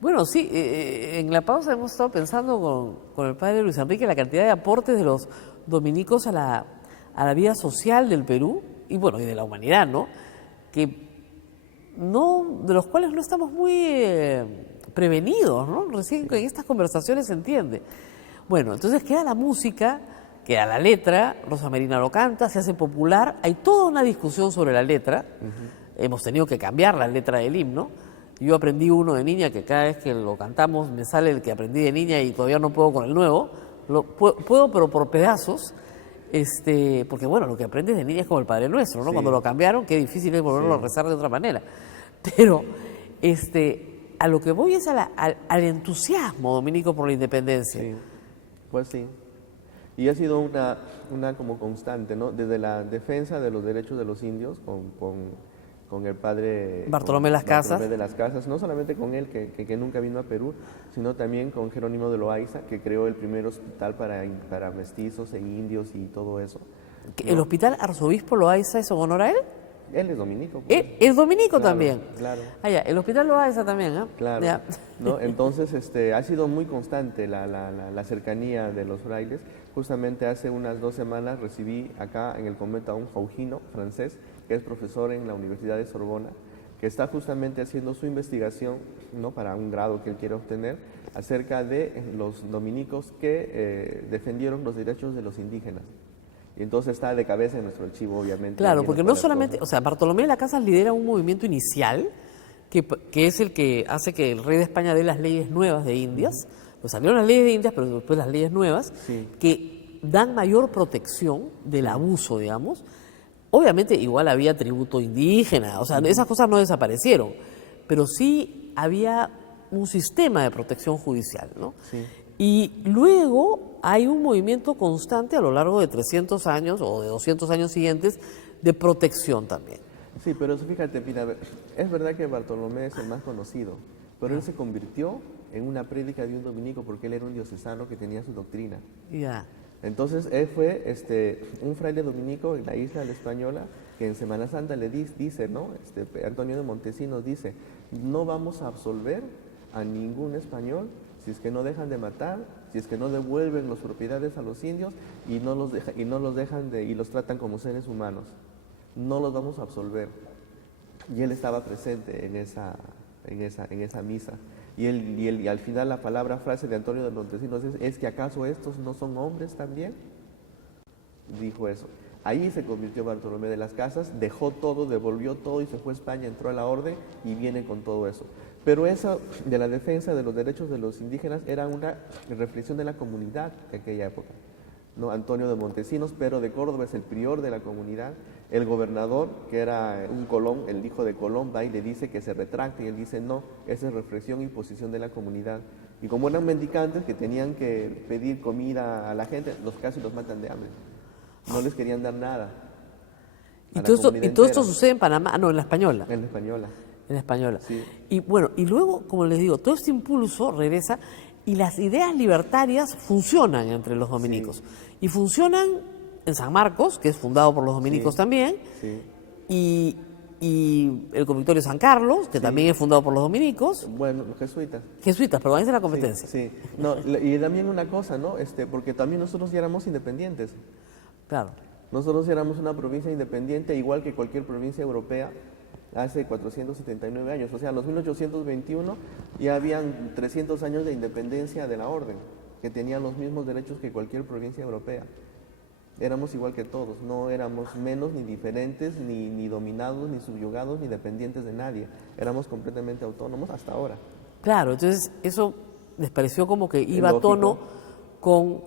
Bueno, sí, en la pausa hemos estado pensando con el padre Luis Enrique la cantidad de aportes de los dominicos a la vida social del Perú y bueno, y de la humanidad, ¿no? De los cuales no estamos muy prevenidos, ¿no? Recién en estas conversaciones se entiende. Bueno, entonces queda la música, queda la letra, Rosa Marina lo canta, se hace popular, hay toda una discusión sobre la letra, hemos tenido que cambiar la letra del himno, Yo aprendí uno de niña que cada vez que lo cantamos me sale el que aprendí de niña y todavía no puedo con el nuevo. Puedo, pero por pedazos. Porque bueno, lo que aprendes de niña es como el Padre Nuestro, ¿no? Sí. Cuando lo cambiaron, qué difícil es volverlo a rezar de otra manera. Pero, a lo que voy es al entusiasmo dominico por la independencia. Sí, pues sí. Y ha sido una como constante, ¿no? Desde la defensa de los derechos de los indios con el padre Bartolomé Las Casas. Bartolomé de las Casas, no solamente con él, que nunca vino a Perú, sino también con Jerónimo de Loaiza, que creó el primer hospital para mestizos e indios y todo eso. ¿El hospital Arzobispo Loaiza es en honor a él? Él es dominico. Pues. ¿Es dominico Claro, también? Claro. Ah, ya, el hospital Loaiza también, ¿eh? Claro. Ya. ¿No? Entonces, ha sido muy constante la cercanía de los frailes. Justamente hace unas 2 semanas recibí acá en el convento a un faugino francés, que es profesor en la Universidad de Sorbona, que está justamente haciendo su investigación, ¿no? Para un grado que él quiere obtener, acerca de los dominicos que defendieron los derechos de los indígenas. Y entonces está de cabeza en nuestro archivo, obviamente. Claro, porque no solamente, Bartolomé de las Casas lidera un movimiento inicial que es el que hace que el rey de España dé las leyes nuevas de Indias. Pues salieron las leyes de Indias, pero después las leyes nuevas, que dan mayor protección del abuso, digamos. Obviamente igual había tributo indígena, esas cosas no desaparecieron, pero sí había un sistema de protección judicial, ¿no? Sí. Y luego hay un movimiento constante a lo largo de 300 años o de 200 años siguientes de protección también. Sí, pero fíjate, Pina, es verdad que Bartolomé es el más conocido, pero él se convirtió en una prédica de un dominico porque él era un diocesano que tenía su doctrina. Ya. Entonces él fue un fraile dominico en la isla de la Española que en Semana Santa le dice, ¿no? Antonio de Montesinos dice, no vamos a absolver a ningún español si es que no dejan de matar, si es que no devuelven las propiedades a los indios y no los dejan y los tratan como seres humanos. No los vamos a absolver. Y él estaba presente en esa misa. Y al final la frase de Antonio de Montesinos es que ¿acaso estos no son hombres también? Dijo eso. Ahí se convirtió Bartolomé de las Casas, dejó todo, devolvió todo y se fue a España, entró a la orden y viene con todo eso. Pero eso de la defensa de los derechos de los indígenas era una reflexión de la comunidad de aquella época. ¿No? Antonio de Montesinos, Pedro de Córdoba es el prior de la comunidad, el gobernador, que era un Colón, el hijo de Colón, va y le dice que se retracte, y él dice no, esa es reflexión y posición de la comunidad. Y como eran mendicantes que tenían que pedir comida a la gente, los casi los matan de hambre. No les querían dar nada. ¿Y todo esto sucede en Panamá? No, en la Española. En la Española. En la Española. Sí. Y bueno, y luego, como les digo, todo este impulso regresa y las ideas libertarias funcionan entre los dominicos. Sí. Y funcionan en San Marcos, que es fundado por los dominicos también, y el Convictorio San Carlos, que también es fundado por los dominicos. Bueno, los jesuitas. Jesuitas, perdón, esa es la competencia. Sí. No, y también una cosa, ¿no? Porque también nosotros ya éramos independientes. Claro. Nosotros éramos una provincia independiente, igual que cualquier provincia europea, hace 479 años. O sea, en los 1821 ya habían 300 años de independencia de la orden, que tenían los mismos derechos que cualquier provincia europea. Éramos igual que todos, no éramos menos ni diferentes, ni dominados, ni subyugados, ni dependientes de nadie. Éramos completamente autónomos hasta ahora. Claro, entonces eso les pareció como que iba a tono con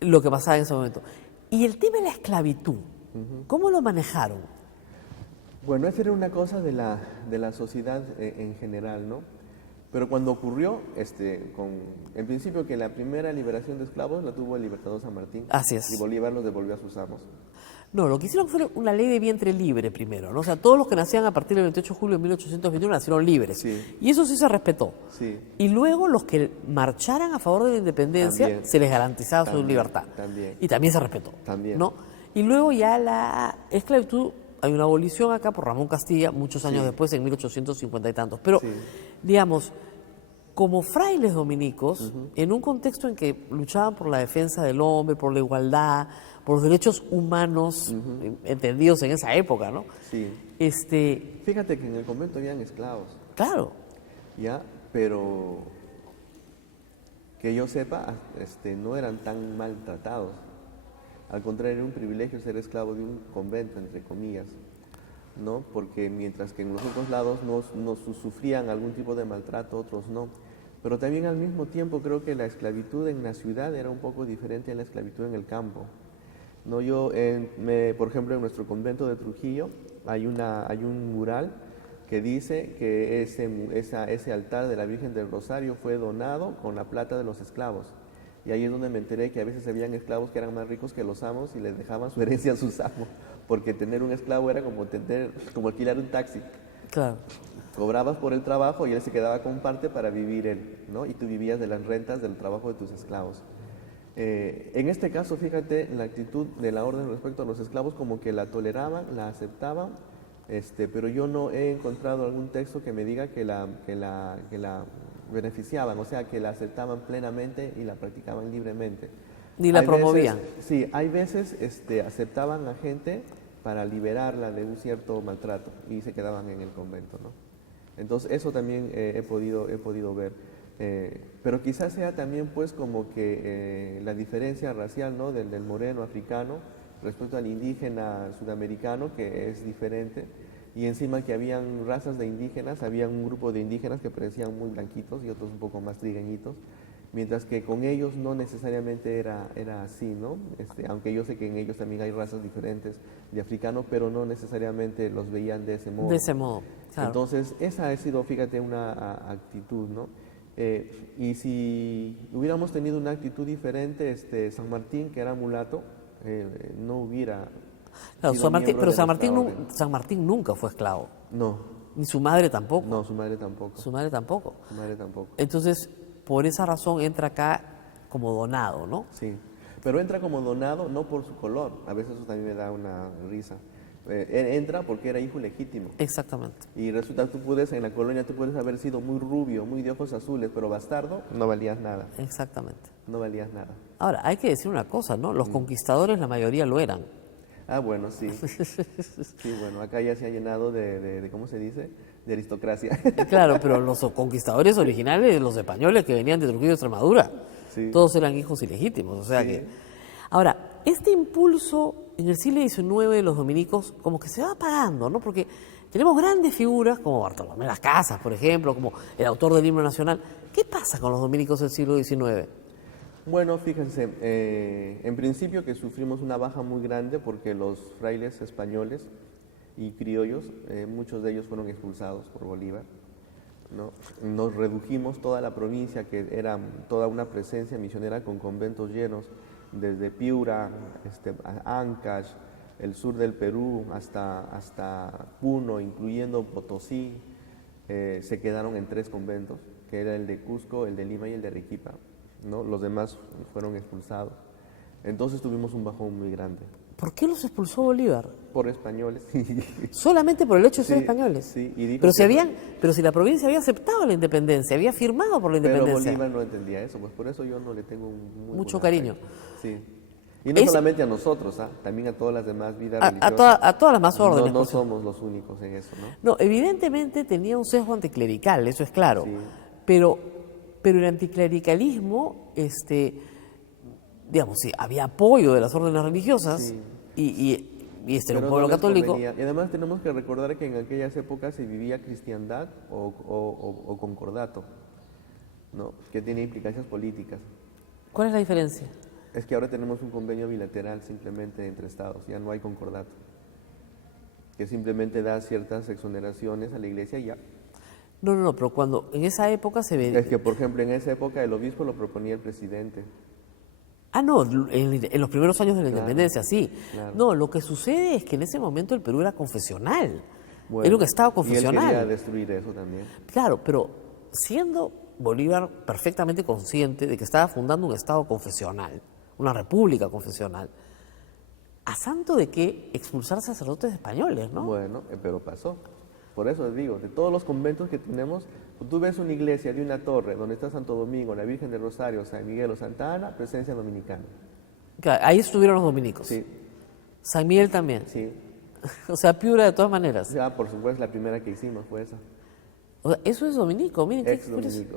lo que pasaba en ese momento. Y el tema de la esclavitud, ¿cómo lo manejaron? Bueno, esa era una cosa de la sociedad en general, ¿no? Pero cuando ocurrió, en principio que la primera liberación de esclavos la tuvo el libertador San Martín. Así es. Y Bolívar los devolvió a sus amos. No, lo que hicieron fue una ley de vientre libre primero, ¿no? O sea, todos los que nacían a partir del 28 de julio de 1821 nacieron libres. Sí. Y eso sí se respetó. Sí. Y luego los que marcharan a favor de la independencia también, se les garantizaba su libertad. También. Y también se respetó. También. ¿No? Y luego ya la esclavitud, hay una abolición acá por Ramón Castilla, muchos años después, en 1850 y tantos. Pero, digamos, como frailes dominicos, en un contexto en que luchaban por la defensa del hombre, por la igualdad, por los derechos humanos entendidos en esa época, ¿no? Sí. Fíjate que en el convento habían esclavos. Claro. Ya, pero que yo sepa, no eran tan maltratados. Al contrario, era un privilegio ser esclavo de un convento, entre comillas. ¿no? Porque mientras que en los otros lados no sufrían algún tipo de maltrato, otros no. Pero también al mismo tiempo creo que la esclavitud en la ciudad era un poco diferente a la esclavitud en el campo. ¿No? Por ejemplo, en nuestro convento de Trujillo hay un mural que dice que ese altar de la Virgen del Rosario fue donado con la plata de los esclavos. Y ahí es donde me enteré que a veces habían esclavos que eran más ricos que los amos y les dejaban su herencia a sus amos, porque tener un esclavo era como alquilar un taxi. Claro. Cobrabas por el trabajo y él se quedaba con parte para vivir él, ¿no? Y tú vivías de las rentas del trabajo de tus esclavos. En este caso, fíjate, la actitud de la orden respecto a los esclavos como que la toleraban, la aceptaban, pero yo no he encontrado algún texto que me diga que la beneficiaban, o sea, que la aceptaban plenamente y la practicaban libremente. Ni la promovían. Sí, hay veces aceptaban a gente para liberarla de un cierto maltrato y se quedaban en el convento, ¿no? Entonces eso también he podido ver. Pero quizás sea también pues como que la diferencia racial, ¿no? del moreno africano respecto al indígena sudamericano, que es diferente, y encima que habían razas de indígenas, había un grupo de indígenas que parecían muy blanquitos y otros un poco más trigueñitos, mientras que con ellos no necesariamente era así, ¿no? Aunque yo sé que en ellos también hay razas diferentes de africanos, pero no necesariamente los veían de ese modo. De ese modo, claro. Entonces, esa ha sido, fíjate, una actitud, ¿no? Y si hubiéramos tenido una actitud diferente, San Martín, que era mulato, no hubiera... Claro, pero San Martín nunca fue esclavo. No. Ni su madre tampoco. No, su madre tampoco. Su madre tampoco. Su madre tampoco. Entonces, por esa razón entra acá como donado, ¿no? Sí, pero entra como donado no por su color. A veces eso también me da una risa. Entra porque era hijo legítimo. Exactamente. Y resulta, en la colonia tú puedes haber sido muy rubio, muy de ojos azules, pero bastardo, no valías nada. Exactamente. No valías nada. Ahora, hay que decir una cosa, ¿no? Los conquistadores, la mayoría lo eran. Ah, bueno, sí. Sí, bueno, acá ya se ha llenado de ¿cómo se dice? De aristocracia. Claro, pero los conquistadores originales, los españoles que venían de Trujillo y Extremadura, sí, todos eran hijos ilegítimos, o sea, sí, que... Ahora, este impulso en el siglo XIX de los dominicos como que se va apagando, ¿no? Porque tenemos grandes figuras como Bartolomé Las Casas, por ejemplo, como el autor del himno nacional. ¿Qué pasa con los dominicos del siglo XIX? Bueno, fíjense, en principio que sufrimos una baja muy grande porque los frailes españoles y criollos, muchos de ellos fueron expulsados por Bolívar, ¿no? Nos redujimos toda la provincia, que era toda una presencia misionera con conventos llenos, desde Piura, Ancash, el sur del Perú, hasta Puno, incluyendo Potosí, se quedaron en 3 conventos, que era el de Cusco, el de Lima y el de Arequipa, ¿no? Los demás fueron expulsados. Entonces tuvimos un bajón muy grande. ¿Por qué los expulsó Bolívar? Por españoles. ¿Solamente por el hecho de ser españoles? Sí, y dijo pero si la provincia había aceptado la independencia, había firmado por la independencia. Pero Bolívar no entendía eso, pues por eso yo no le tengo mucho cariño. Sí. Y no solamente a nosotros, también a todas las demás vidas religiosas. A todas las más órdenes. No somos los únicos en eso, ¿no? No, evidentemente tenía un sesgo anticlerical, eso es claro. Sí. Pero el anticlericalismo, digamos, sí, había apoyo de las órdenes religiosas, sí, y este era un pueblo católico. Y además tenemos que recordar que en aquellas épocas se vivía cristiandad o concordato, ¿no? Que tiene implicancias políticas. ¿Cuál es la diferencia? Es que ahora tenemos un convenio bilateral simplemente entre estados, ya no hay concordato, que simplemente da ciertas exoneraciones a la iglesia y ya. No, pero cuando en esa época se ve... Es que, por ejemplo, en esa época el obispo lo proponía el presidente. No, en los primeros años de la independencia, sí. Claro. No, lo que sucede es que en ese momento el Perú era confesional. Bueno, era un estado confesional. Y él quería destruir eso también. Claro, pero siendo Bolívar perfectamente consciente de que estaba fundando un estado confesional, una república confesional, a santo de que expulsar sacerdotes españoles, ¿no? Bueno, pero pasó. Por eso les digo, de todos los conventos que tenemos, tú ves una iglesia de una torre donde está Santo Domingo, la Virgen del Rosario, San Miguel o Santa Ana, presencia dominicana. Claro, ahí estuvieron los dominicos. Sí. San Miguel también. Sí. O sea, Piura de todas maneras. Ya, por supuesto, la primera que hicimos fue esa. O sea, eso es dominico, miren qué ex-dominico.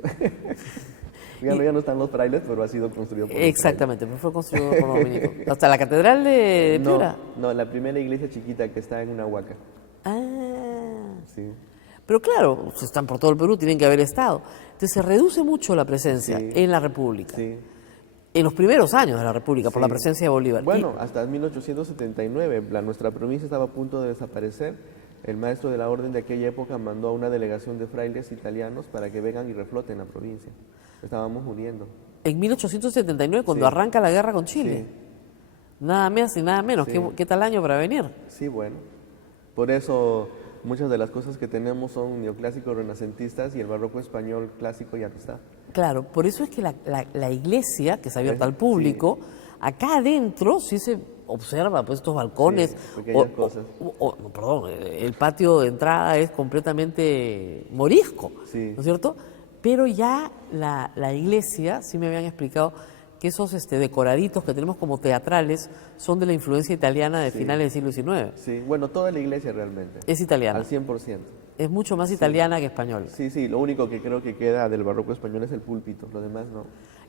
Ya no están los frailes, pero ha sido construido por exactamente, pero fue construido por dominico. ¿Hasta la catedral de Piura? No, la primera iglesia chiquita que está en una huaca. Sí. Pero claro, si están por todo el Perú, tienen que haber estado. Entonces se reduce mucho la presencia en la República. Sí. En los primeros años de la República, por la presencia de Bolívar. Bueno, hasta 1879, nuestra provincia estaba a punto de desaparecer. El maestro de la orden de aquella época mandó a una delegación de frailes italianos para que vengan y refloten la provincia. Estábamos muriendo. En 1879, cuando arranca la guerra con Chile. Sí. Nada más y nada menos. Sí. ¿Qué tal año para venir? Sí, bueno. Por eso muchas de las cosas que tenemos son neoclásicos renacentistas y el barroco español clásico ya no está. Claro, por eso es que la iglesia, que es abierta al público, acá adentro sí se observa pues estos balcones. Sí, pequeñas cosas. Perdón, el patio de entrada es completamente morisco, ¿no es cierto? Pero ya la iglesia, sí me habían explicado que esos decoraditos que tenemos como teatrales son de la influencia italiana de finales del siglo XIX. Sí, bueno, toda la iglesia realmente. Es italiana. Al 100%. Es mucho más italiana que española. Sí, sí, lo único que creo que queda del barroco español es el púlpito, lo demás no.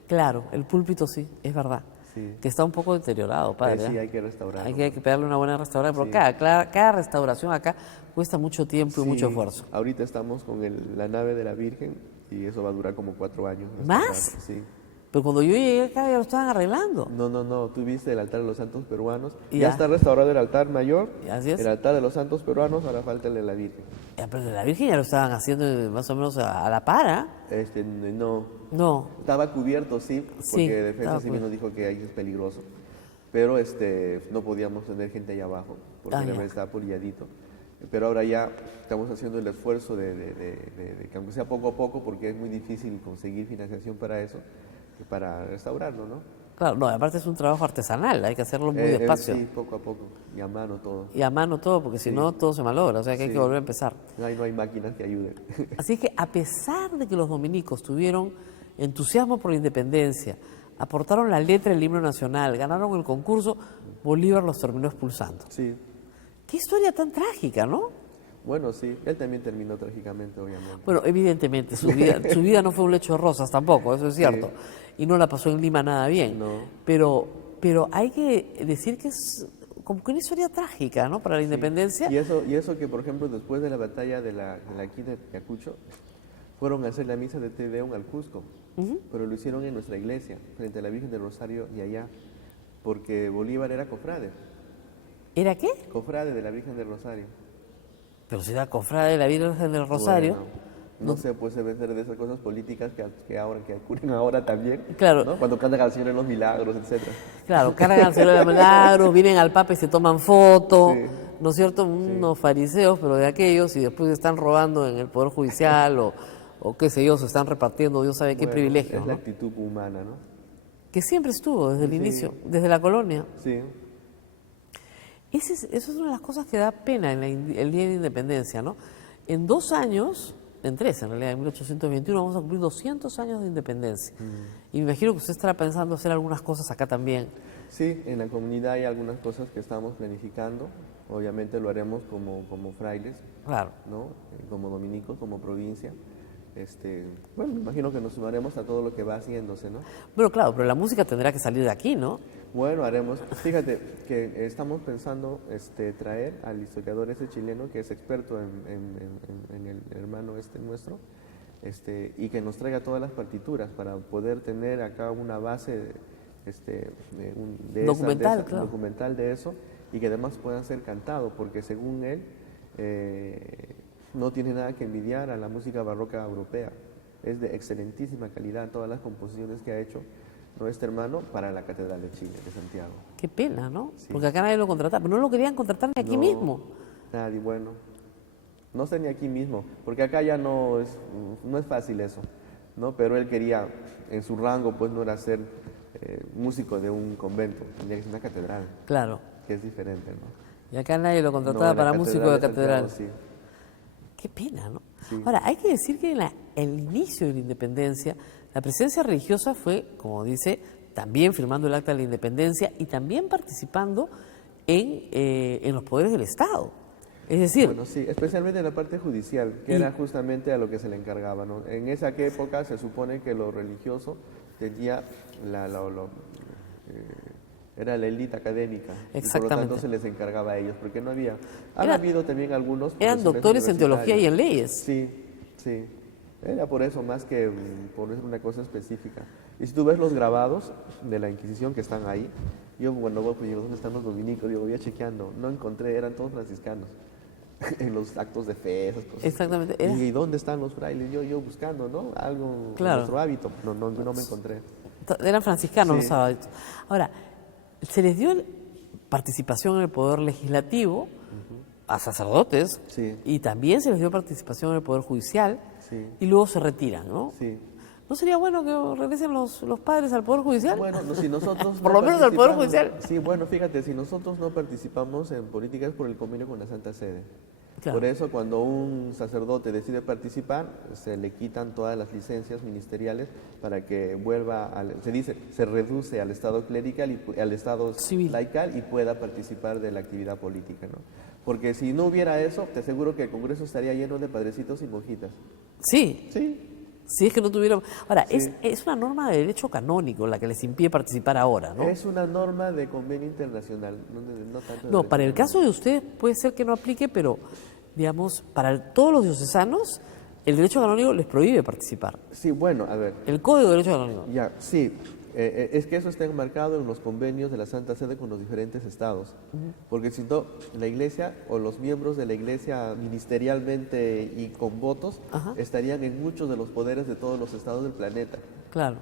Claro, el púlpito sí, es verdad. Sí. Que está un poco deteriorado, padre. Sí, hay que restaurarlo. Hay que pegarle una buena restauración, pero cada restauración acá cuesta mucho tiempo y mucho esfuerzo. Ahorita estamos con la nave de la Virgen y eso va a durar como 4 años. ¿Más? Sí. Pero cuando yo llegué acá ya lo estaban arreglando. No, tú viste el altar de los santos peruanos. Ya está restaurado el altar mayor, así es. El altar de los santos peruanos, ahora falta el de la Virgen. Pero de la Virgen ya lo estaban haciendo más o menos a la par, No. Estaba cubierto, sí, porque Defensa Civil nos dijo que ahí es peligroso. Pero no podíamos tener gente allá abajo, porque estaba polilladito. Pero ahora ya estamos haciendo el esfuerzo de que aunque sea poco a poco, porque es muy difícil conseguir financiación para eso, para restaurarlo, ¿no? Claro, no, aparte es un trabajo artesanal, hay que hacerlo muy despacio. Sí, poco a poco, y a mano todo. Y a mano todo, porque si no, todo se malogra, o sea que hay que volver a empezar. No hay máquinas que ayuden. Así que a pesar de que los dominicos tuvieron entusiasmo por la independencia, aportaron la letra del himno nacional, ganaron el concurso, Bolívar los terminó expulsando. Sí. Qué historia tan trágica, ¿no? Bueno, sí, él también terminó trágicamente, obviamente. Bueno, evidentemente, su vida no fue un lecho de rosas tampoco, eso es cierto. Y no la pasó en Lima nada bien. No. Pero hay que decir que es como que una historia trágica, ¿no? Para la independencia. Y eso que, por ejemplo, después de la batalla de la quina de Ayacucho, fueron a hacer la misa de Te Deum al Cusco, pero lo hicieron en nuestra iglesia, frente a la Virgen del Rosario y allá, porque Bolívar era cofrade. ¿Era qué? Cofrade de la Virgen del Rosario. Pero si era cofrade de la Virgen del Rosario. Bueno, no se puede vender de esas cosas políticas que ocurren ahora también. Claro. ¿no? Cuando cantan al Señor en los milagros, etcétera. Claro, cargan al Señor en los milagros, vienen al Papa y se toman fotos, ¿no es cierto? Unos fariseos, pero de aquellos, y después están robando en el Poder Judicial o qué sé yo, se están repartiendo, Dios sabe qué privilegio. Es la actitud humana, ¿no? Que siempre estuvo desde el inicio, desde la colonia. Sí. Eso es una de las cosas que da pena en el Día de la Independencia, ¿no? En 2 años, en 3 en realidad, en 1821 vamos a cumplir 200 años de independencia. Y me imagino que usted estará pensando hacer algunas cosas acá también. Sí, en la comunidad hay algunas cosas que estamos planificando. Obviamente lo haremos como frailes, claro, ¿no? Como dominicos, como provincia. Bueno, me imagino que nos sumaremos a todo lo que va haciéndose, ¿no? Bueno, claro, pero la música tendrá que salir de aquí, ¿no? Bueno, haremos. Fíjate que estamos pensando traer al historiador chileno que es experto en el hermano nuestro, y que nos traiga todas las partituras para poder tener acá una base documental de eso y que además puedan ser cantados, porque según él no tiene nada que envidiar a la música barroca europea. Es de excelentísima calidad todas las composiciones que ha hecho nuestro hermano para la Catedral de Chile, de Santiago. Qué pena, ¿no? Sí. Porque acá nadie lo contrataba, pero no lo querían contratar ni aquí mismo. Nadie, bueno. No sé ni aquí mismo, porque acá ya no es fácil eso, ¿no? Pero él quería, en su rango, pues no era ser músico de un convento, tenía que ser una catedral. Claro. Que es diferente, ¿no? Y acá nadie lo contrataba para músico de catedral. Santiago, sí. Qué pena, ¿no? Sí. Ahora, hay que decir que en el inicio de la independencia, la presencia religiosa fue, como dice, también firmando el acta de la independencia y también participando en los poderes del Estado. Es decir... Bueno, sí, especialmente en la parte judicial, que era justamente a lo que se le encargaba, ¿no? En esa época se supone que lo religioso tenía Era la élite académica. Exactamente. Y por lo tanto se les encargaba a ellos, porque no había. Han habido también algunos. Eran doctores en teología y en leyes. Sí, sí. Era por eso, más que por una cosa específica. Y si tú ves los grabados de la Inquisición que están ahí, yo, bueno, pues digo, ¿dónde están los dominicos? Digo, voy a chequeando. No encontré, eran todos franciscanos. En los actos de fe, esas cosas. Exactamente. ¿Y dónde están los frailes? Yo buscando, ¿no? Algo, claro, nuestro hábito. No me encontré. Eran franciscanos sí. los sábados. Ahora, se les dio participación en el poder legislativo a sacerdotes, sí, y también se les dio participación en el poder judicial, sí, y luego se retiran, ¿no? Sí. ¿No sería bueno que regresen los padres al poder judicial? Bueno, si nosotros por lo menos al poder judicial. Sí, bueno, fíjate, si nosotros no participamos en política es por el convenio con la Santa Sede. Claro. Por eso cuando un sacerdote decide participar, se le quitan todas las licencias ministeriales para que vuelva, se reduce al estado clerical y al estado civil, laical, y pueda participar de la actividad política, ¿no? Porque si no hubiera eso, te aseguro que el Congreso estaría lleno de padrecitos y monjitas. Sí. Sí. Si es que no tuvieron... Ahora, sí, es una norma de derecho canónico la que les impide participar ahora, ¿no? Es una norma de convenio internacional, no tanto de No, para el canónico. caso de ustedes puede ser que no aplique, pero, digamos, para todos los diocesanos, el derecho canónico les prohíbe participar. Sí, bueno, a ver. El Código de Derecho Canónico. Ya, sí. Es que eso está enmarcado en los convenios de la Santa Sede con los diferentes estados. Porque si no, la Iglesia o los miembros de la Iglesia ministerialmente y con votos estarían en muchos de los poderes de todos los estados del planeta. Claro.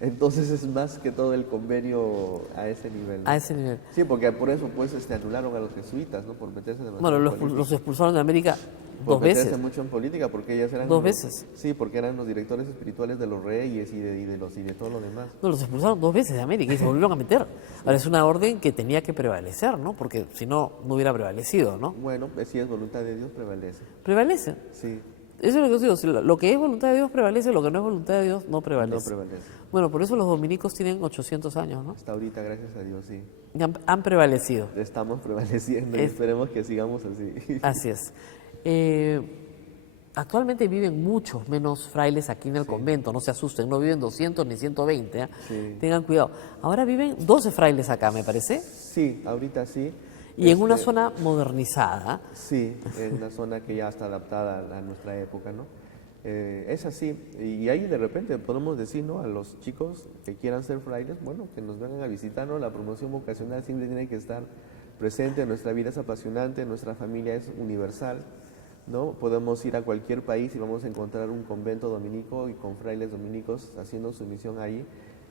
Entonces es más que todo el convenio a ese nivel, ¿no? A ese nivel. Sí, porque por eso pues anularon a los jesuitas, ¿no? Por meterse demasiado Bueno, en política. los expulsaron de América Por dos meterse veces. mucho en política, porque ellas eran... Dos veces. Sí, porque eran los directores espirituales de los reyes y de todo lo demás. No, los expulsaron 2 veces de América y se volvieron a meter. Ahora es una orden que tenía que prevalecer, ¿no? Porque si no, no hubiera prevalecido, ¿no? Bueno, si es voluntad de Dios, prevalece. ¿Prevalece? Sí. Eso es lo que os digo, si lo que es voluntad de Dios prevalece, lo que no es voluntad de Dios no prevalece. No prevalece. Bueno, por eso los dominicos tienen 800 años, ¿no? Hasta ahorita, gracias a Dios, sí. Y han prevalecido. Estamos prevaleciendo y esperemos que sigamos así. Así es. Actualmente viven muchos menos frailes aquí en el convento, no se asusten, no viven 200 ni 120, ¿eh? Sí. Tengan cuidado. Ahora viven 12 frailes acá, me parece. Sí, ahorita sí. Y en una zona modernizada. Sí, en una zona que ya está adaptada a nuestra época, ¿no? Es así. Y ahí de repente podemos decir, ¿no? A los chicos que quieran ser frailes, bueno, que nos vengan a visitar, ¿no? La promoción vocacional siempre tiene que estar presente, nuestra vida es apasionante, nuestra familia es universal, ¿no? Podemos ir a cualquier país y vamos a encontrar un convento dominico y con frailes dominicos haciendo su misión ahí.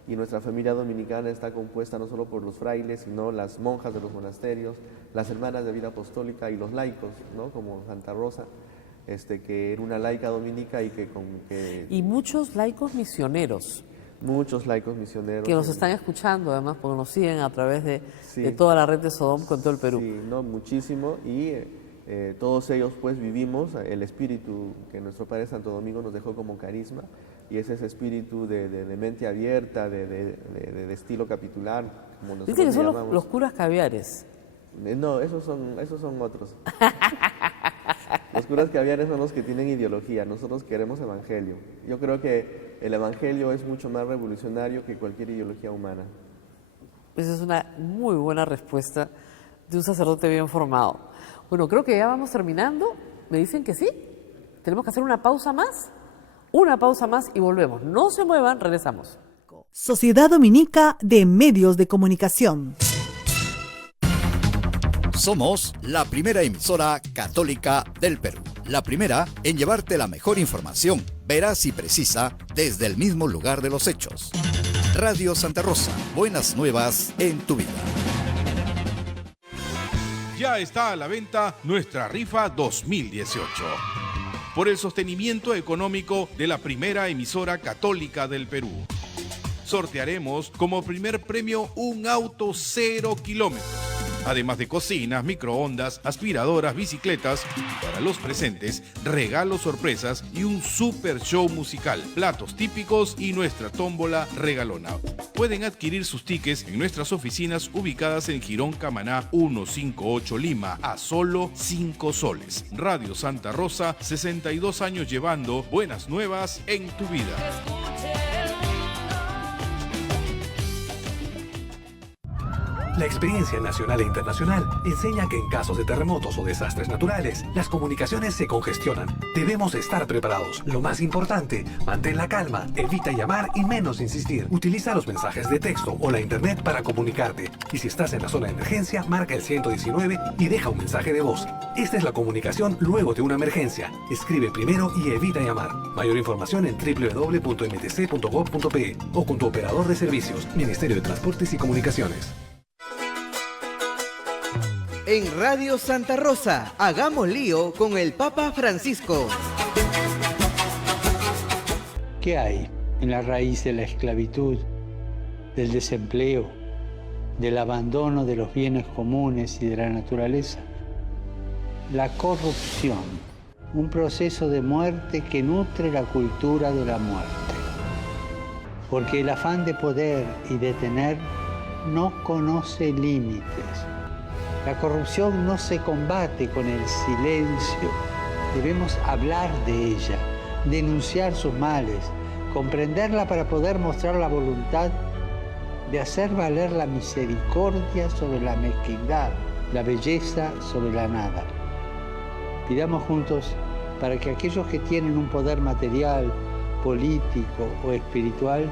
Y nuestra familia dominicana está compuesta no solo por los frailes, sino las monjas de los monasterios, las hermanas de vida apostólica y los laicos, ¿no? Como Santa Rosa, que era una laica dominica y Y muchos laicos misioneros. Muchos laicos misioneros. Que nos están escuchando, además, porque nos siguen a través de toda la red de Sodom con todo el Perú. Sí, no, muchísimo. Y todos ellos, pues, vivimos el espíritu que nuestro Padre Santo Domingo nos dejó como carisma. Y es ese espíritu de mente abierta, de estilo capitular, como nosotros Dice que son llamamos. los curas caviares. No, esos son otros. Los curas caviares son los que tienen ideología, nosotros queremos evangelio. Yo creo que el evangelio es mucho más revolucionario que cualquier ideología humana. Esa es una muy buena respuesta de un sacerdote bien formado. Bueno, creo que ya vamos terminando. ¿Me dicen que sí? ¿Tenemos que hacer una pausa más? Una pausa más y volvemos. No se muevan, regresamos. Sociedad Dominica de Medios de Comunicación. Somos la primera emisora católica del Perú. La primera en llevarte la mejor información, veraz y precisa, desde el mismo lugar de los hechos. Radio Santa Rosa, buenas nuevas en tu vida. Ya está a la venta nuestra rifa 2018. Por el sostenimiento económico de la primera emisora católica del Perú. Sortearemos como primer premio un auto 0 kilómetros. Además de cocinas, microondas, aspiradoras, bicicletas. Y para los presentes, regalos sorpresas y un super show musical, platos típicos y nuestra tómbola regalona. Pueden adquirir sus tickets en nuestras oficinas ubicadas en Girón Camaná 158 Lima a solo 5 soles. Radio Santa Rosa, 62 años llevando buenas nuevas en tu vida. La experiencia nacional e internacional enseña que en casos de terremotos o desastres naturales, las comunicaciones se congestionan. Debemos estar preparados. Lo más importante, mantén la calma, evita llamar y menos insistir. Utiliza los mensajes de texto o la internet para comunicarte. Y si estás en la zona de emergencia, marca el 119 y deja un mensaje de voz. Esta es la comunicación luego de una emergencia. Escribe primero y evita llamar. Mayor información en www.mtc.gov.pe o con tu operador de servicios, Ministerio de Transportes y Comunicaciones. En Radio Santa Rosa, hagamos lío con el Papa Francisco. ¿Qué hay en la raíz de la esclavitud, del desempleo, del abandono de los bienes comunes y de la naturaleza? La corrupción, un proceso de muerte que nutre la cultura de la muerte. Porque el afán de poder y de tener no conoce límites. La corrupción no se combate con el silencio. Debemos hablar de ella, denunciar sus males, comprenderla para poder mostrar la voluntad de hacer valer la misericordia sobre la mezquindad, la belleza sobre la nada. Pidamos juntos para que aquellos que tienen un poder material, político o espiritual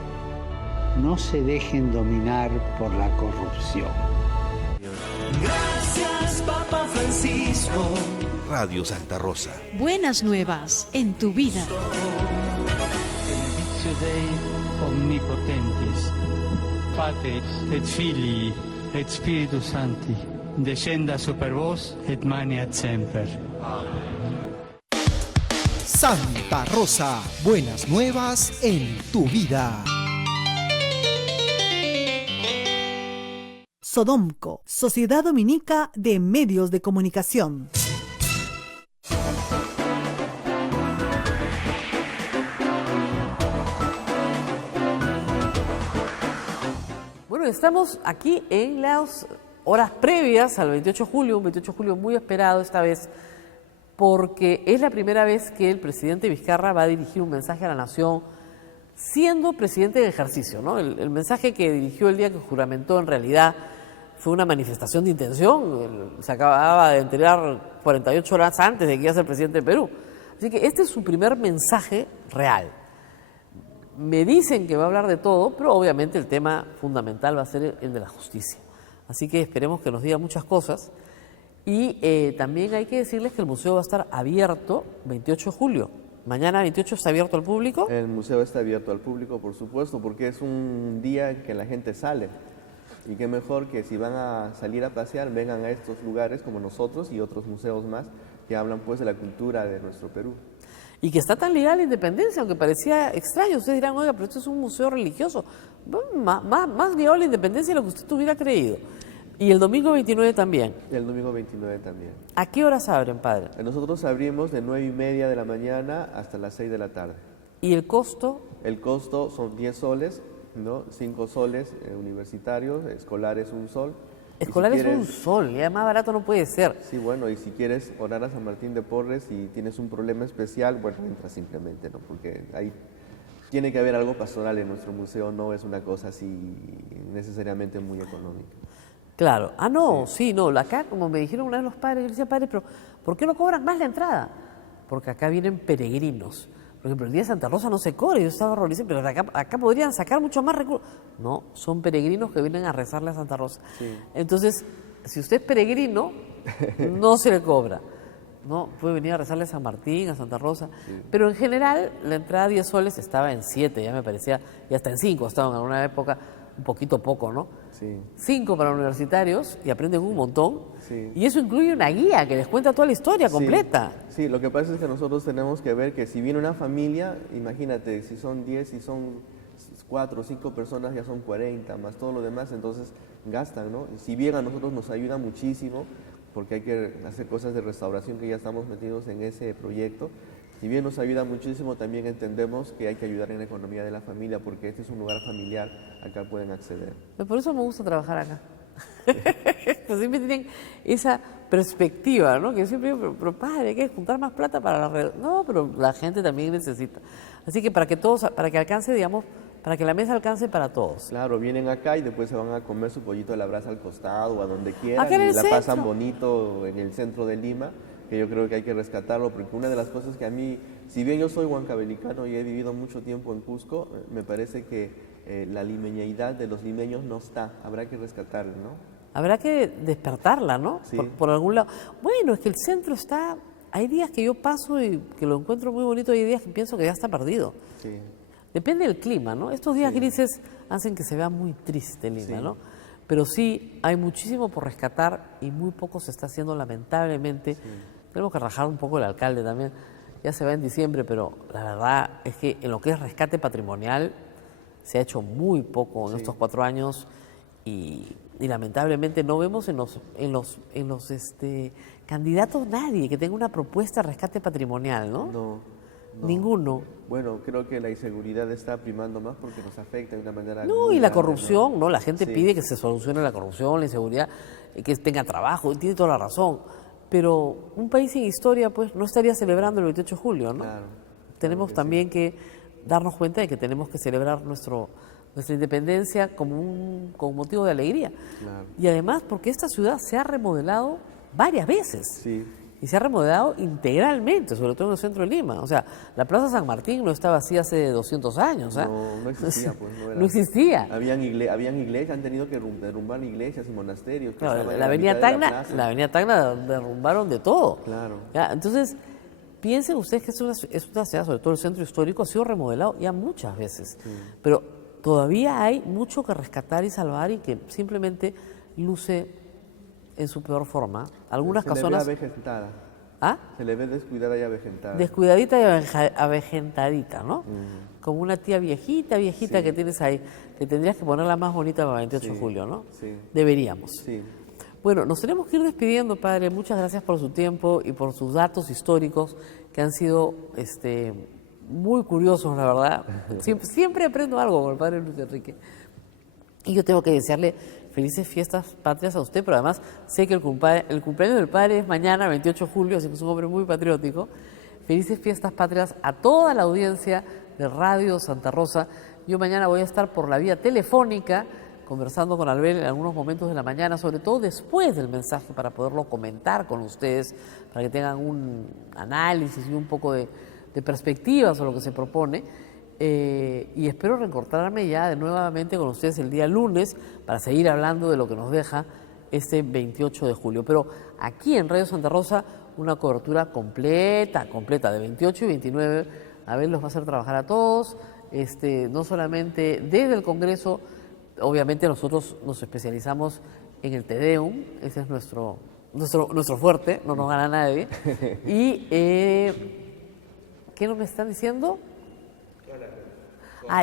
no se dejen dominar por la corrupción. Gracias, Papa Francisco. Radio Santa Rosa. Buenas nuevas en tu vida. Benedictio Dei omnipotentis, Patris et Filii et Spiritus Sancti, descenda super vos et maneat semper. Santa Rosa, buenas nuevas en tu vida. Sodomco, Sociedad Dominica de Medios de Comunicación. Bueno, estamos aquí en las horas previas al 28 de julio, un 28 de julio muy esperado esta vez, porque es la primera vez que el presidente Vizcarra va a dirigir un mensaje a la nación siendo presidente en ejercicio, ¿no? El mensaje que dirigió el día que juramentó en realidad fue una manifestación de intención, se acababa de enterar 48 horas antes de que iba a ser presidente de Perú. Así que este es su primer mensaje real. Me dicen que va a hablar de todo, pero obviamente el tema fundamental va a ser el de la justicia. Así que esperemos que nos diga muchas cosas. Y también hay que decirles que el museo va a estar abierto 28 de julio. Mañana 28 está abierto al público. El museo está abierto al público, por supuesto, porque es un día en que la gente sale. Y qué mejor que si van a salir a pasear, vengan a estos lugares como nosotros y otros museos más que hablan pues de la cultura de nuestro Perú. Y que está tan ligada a la independencia, aunque parecía extraño. Ustedes dirán, oiga, pero esto es un museo religioso. Bueno, más ligado a la independencia de lo que usted hubiera creído. Y el domingo 29 también. El domingo 29 también. ¿A qué horas abren, padre? Nosotros abrimos de 9:30 de la mañana hasta las 6 de la tarde. ¿Y el costo? El costo son 10 soles, ¿no? 5 soles universitarios, escolares 1 sol. Escolares 1 sol, ya más barato no puede ser. Sí, bueno, y si quieres orar a San Martín de Porres y tienes un problema especial, bueno, entras simplemente, ¿no? Porque ahí tiene que haber algo pastoral en nuestro museo, no es una cosa así necesariamente muy económica. Claro. Ah, no, sí, no. Acá, como me dijeron una vez los padres, yo decía, padre, pero ¿por qué no cobran más la entrada? Porque acá vienen peregrinos. Por ejemplo, el día de Santa Rosa no se cobra, yo estaba horrorizado, pero acá podrían sacar mucho más recursos. No, son peregrinos que vienen a rezarle a Santa Rosa. Sí. Entonces, si usted es peregrino, no se le cobra. No, puede venir a rezarle a San Martín, a Santa Rosa. Sí. Pero en general, la entrada 10 soles estaba en 7, ya me parecía, y hasta en 5 estaba en alguna época, un poquito poco, ¿no? Sí. 5 para universitarios y aprenden un montón. Sí. Y eso incluye una guía que les cuenta toda la historia completa. Sí, lo que pasa es que nosotros tenemos que ver que si viene una familia, imagínate, si son 10, si son 4 o 5 personas, ya son 40, más todo lo demás, entonces gastan, ¿no? Y si bien a nosotros nos ayuda muchísimo, porque hay que hacer cosas de restauración que ya estamos metidos en ese proyecto, si bien nos ayuda muchísimo, también entendemos que hay que ayudar en la economía de la familia, porque este es un lugar familiar, acá pueden acceder. Por eso me gusta trabajar acá. Pues siempre tienen esa perspectiva, ¿no? Que siempre digo, pero padre, hay que juntar más plata para la red. No, pero la gente también necesita. Así que para que alcance, digamos, para que la mesa alcance para todos. Claro, vienen acá y después se van a comer su pollito a la brasa al costado o a donde quieran Acá en el y la centro. pasan bonito en el centro de Lima, que yo creo que hay que rescatarlo, porque una de las cosas que a mí, si bien yo soy huancabelicano y he vivido mucho tiempo en Cusco, me parece que la limeñeidad de los limeños no está, habrá que rescatarla, ¿no? Habrá que despertarla, ¿no? Sí. Por algún lado. Bueno, es que el centro está... Hay días que yo paso y que lo encuentro muy bonito y hay días que pienso que ya está perdido. Sí. Depende del clima, ¿no? Estos días grises hacen que se vea muy triste Lima, Sí. ¿no? Pero sí, hay muchísimo por rescatar y muy poco se está haciendo, lamentablemente. Tenemos que rajar un poco el alcalde también. Ya se va en diciembre, pero la verdad es que en lo que es rescate patrimonial se ha hecho muy poco en estos 4 años y lamentablemente no vemos en los candidatos nadie que tenga una propuesta de rescate patrimonial, ¿no? No. Ninguno. Bueno, creo que la inseguridad está primando más porque nos afecta de una manera No, muy y la grande, corrupción, ¿no? La gente Sí. pide que se solucione la corrupción, la inseguridad, que tenga trabajo, y tiene toda la razón. Pero un país sin historia, pues, no estaría celebrando el 28 de julio, ¿no? Claro. Tenemos también que darnos cuenta de que tenemos que celebrar nuestra independencia como motivo de alegría. Claro. Y además porque esta ciudad se ha remodelado varias veces. Sí. Y se ha remodelado integralmente, sobre todo en el centro de Lima. O sea, la Plaza San Martín no estaba así hace 200 años. ¿eh? No existía, pues. No existía. Habían iglesias, han tenido que derrumbar iglesias y monasterios. que Claro, estaban en la Avenida mitad de la Tacna, plaza. la Avenida Tacna derrumbaron de todo. Claro. ¿Ya? Entonces, piensen ustedes que es una ciudad, sobre todo el centro histórico, ha sido remodelado ya muchas veces. Pero todavía hay mucho que rescatar y salvar y que simplemente luce en su peor forma. Algunas Se le ve casonas... avejentada. ¿Ah? Se le ve descuidada y avejentada. Descuidadita y avejentadita, ¿no? Como una tía viejita que tienes ahí, que tendrías que ponerla más bonita para el 28 de julio, ¿no? Sí. Deberíamos. Sí. Bueno, nos tenemos que ir despidiendo, padre. Muchas gracias por su tiempo y por sus datos históricos que han sido muy curiosos, la verdad. Siempre aprendo algo con el padre Luis Enrique. Y yo tengo que desearle felices fiestas patrias a usted, pero además sé que el cumpleaños del padre es mañana, 28 de julio, así que es un hombre muy patriótico. Felices fiestas patrias a toda la audiencia de Radio Santa Rosa. Yo mañana voy a estar por la vía telefónica conversando con Albert en algunos momentos de la mañana, sobre todo después del mensaje, para poderlo comentar con ustedes, para que tengan un análisis y un poco de perspectiva sobre lo que se propone. Y espero reencontrarme ya nuevamente con ustedes el día lunes para seguir hablando de lo que nos deja este 28 de julio. Pero aquí en Radio Santa Rosa, una cobertura completa de 28 y 29. Abel los va a hacer trabajar a todos, no solamente desde el Congreso. Obviamente nosotros nos especializamos en el Te Deum, ese es nuestro fuerte, no nos gana nadie. Y, ¿qué nos me están diciendo?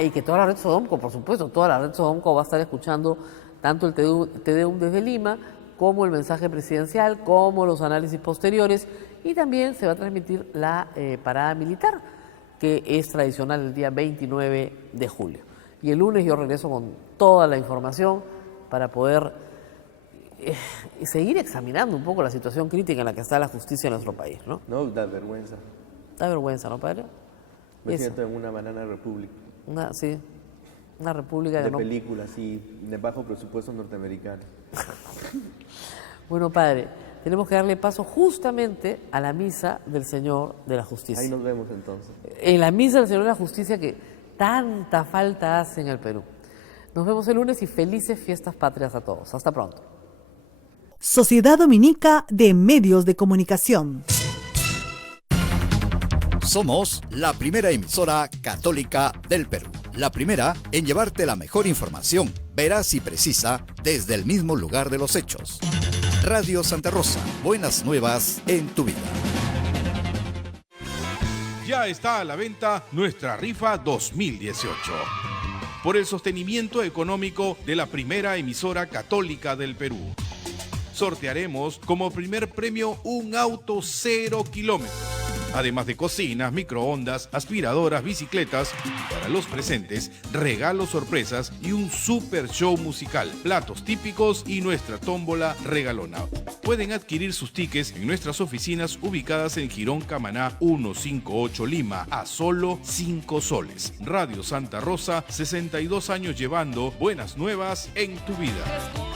Y que toda la red Sodomco, por supuesto, toda la red Sodomco va a estar escuchando tanto el Te Deum desde Lima, como el mensaje presidencial, como los análisis posteriores, y también se va a transmitir la parada militar, que es tradicional el día 29 de julio. Y el lunes yo regreso con toda la información para poder seguir examinando un poco la situación crítica en la que está la justicia en nuestro país, ¿no? No, da vergüenza. Da vergüenza, ¿no, padre? Me siento en una banana república. Sí, una república de que películas, sí, de bajo presupuesto norteamericano. Bueno, padre, tenemos que darle paso justamente a la misa del Señor de la Justicia. Ahí nos vemos entonces. En la misa del Señor de la Justicia que tanta falta hace en el Perú. Nos vemos el lunes y felices fiestas patrias a todos. Hasta pronto. Sociedad Dominica de Medios de Comunicación. Somos la primera emisora católica del Perú. La primera en llevarte la mejor información, veraz y precisa, desde el mismo lugar de los hechos. Radio Santa Rosa, buenas nuevas en tu vida. Ya está a la venta nuestra rifa 2018. Por el sostenimiento económico de la primera emisora católica del Perú. Sortearemos como primer premio un auto 0 kilómetros. Además de cocinas, microondas, aspiradoras, bicicletas. Para los presentes, regalos sorpresas y un super show musical, platos típicos y nuestra tómbola regalona. Pueden adquirir sus tickets en nuestras oficinas ubicadas en Girón Camaná 158 Lima a solo 5 soles. Radio Santa Rosa, 62 años llevando buenas nuevas en tu vida.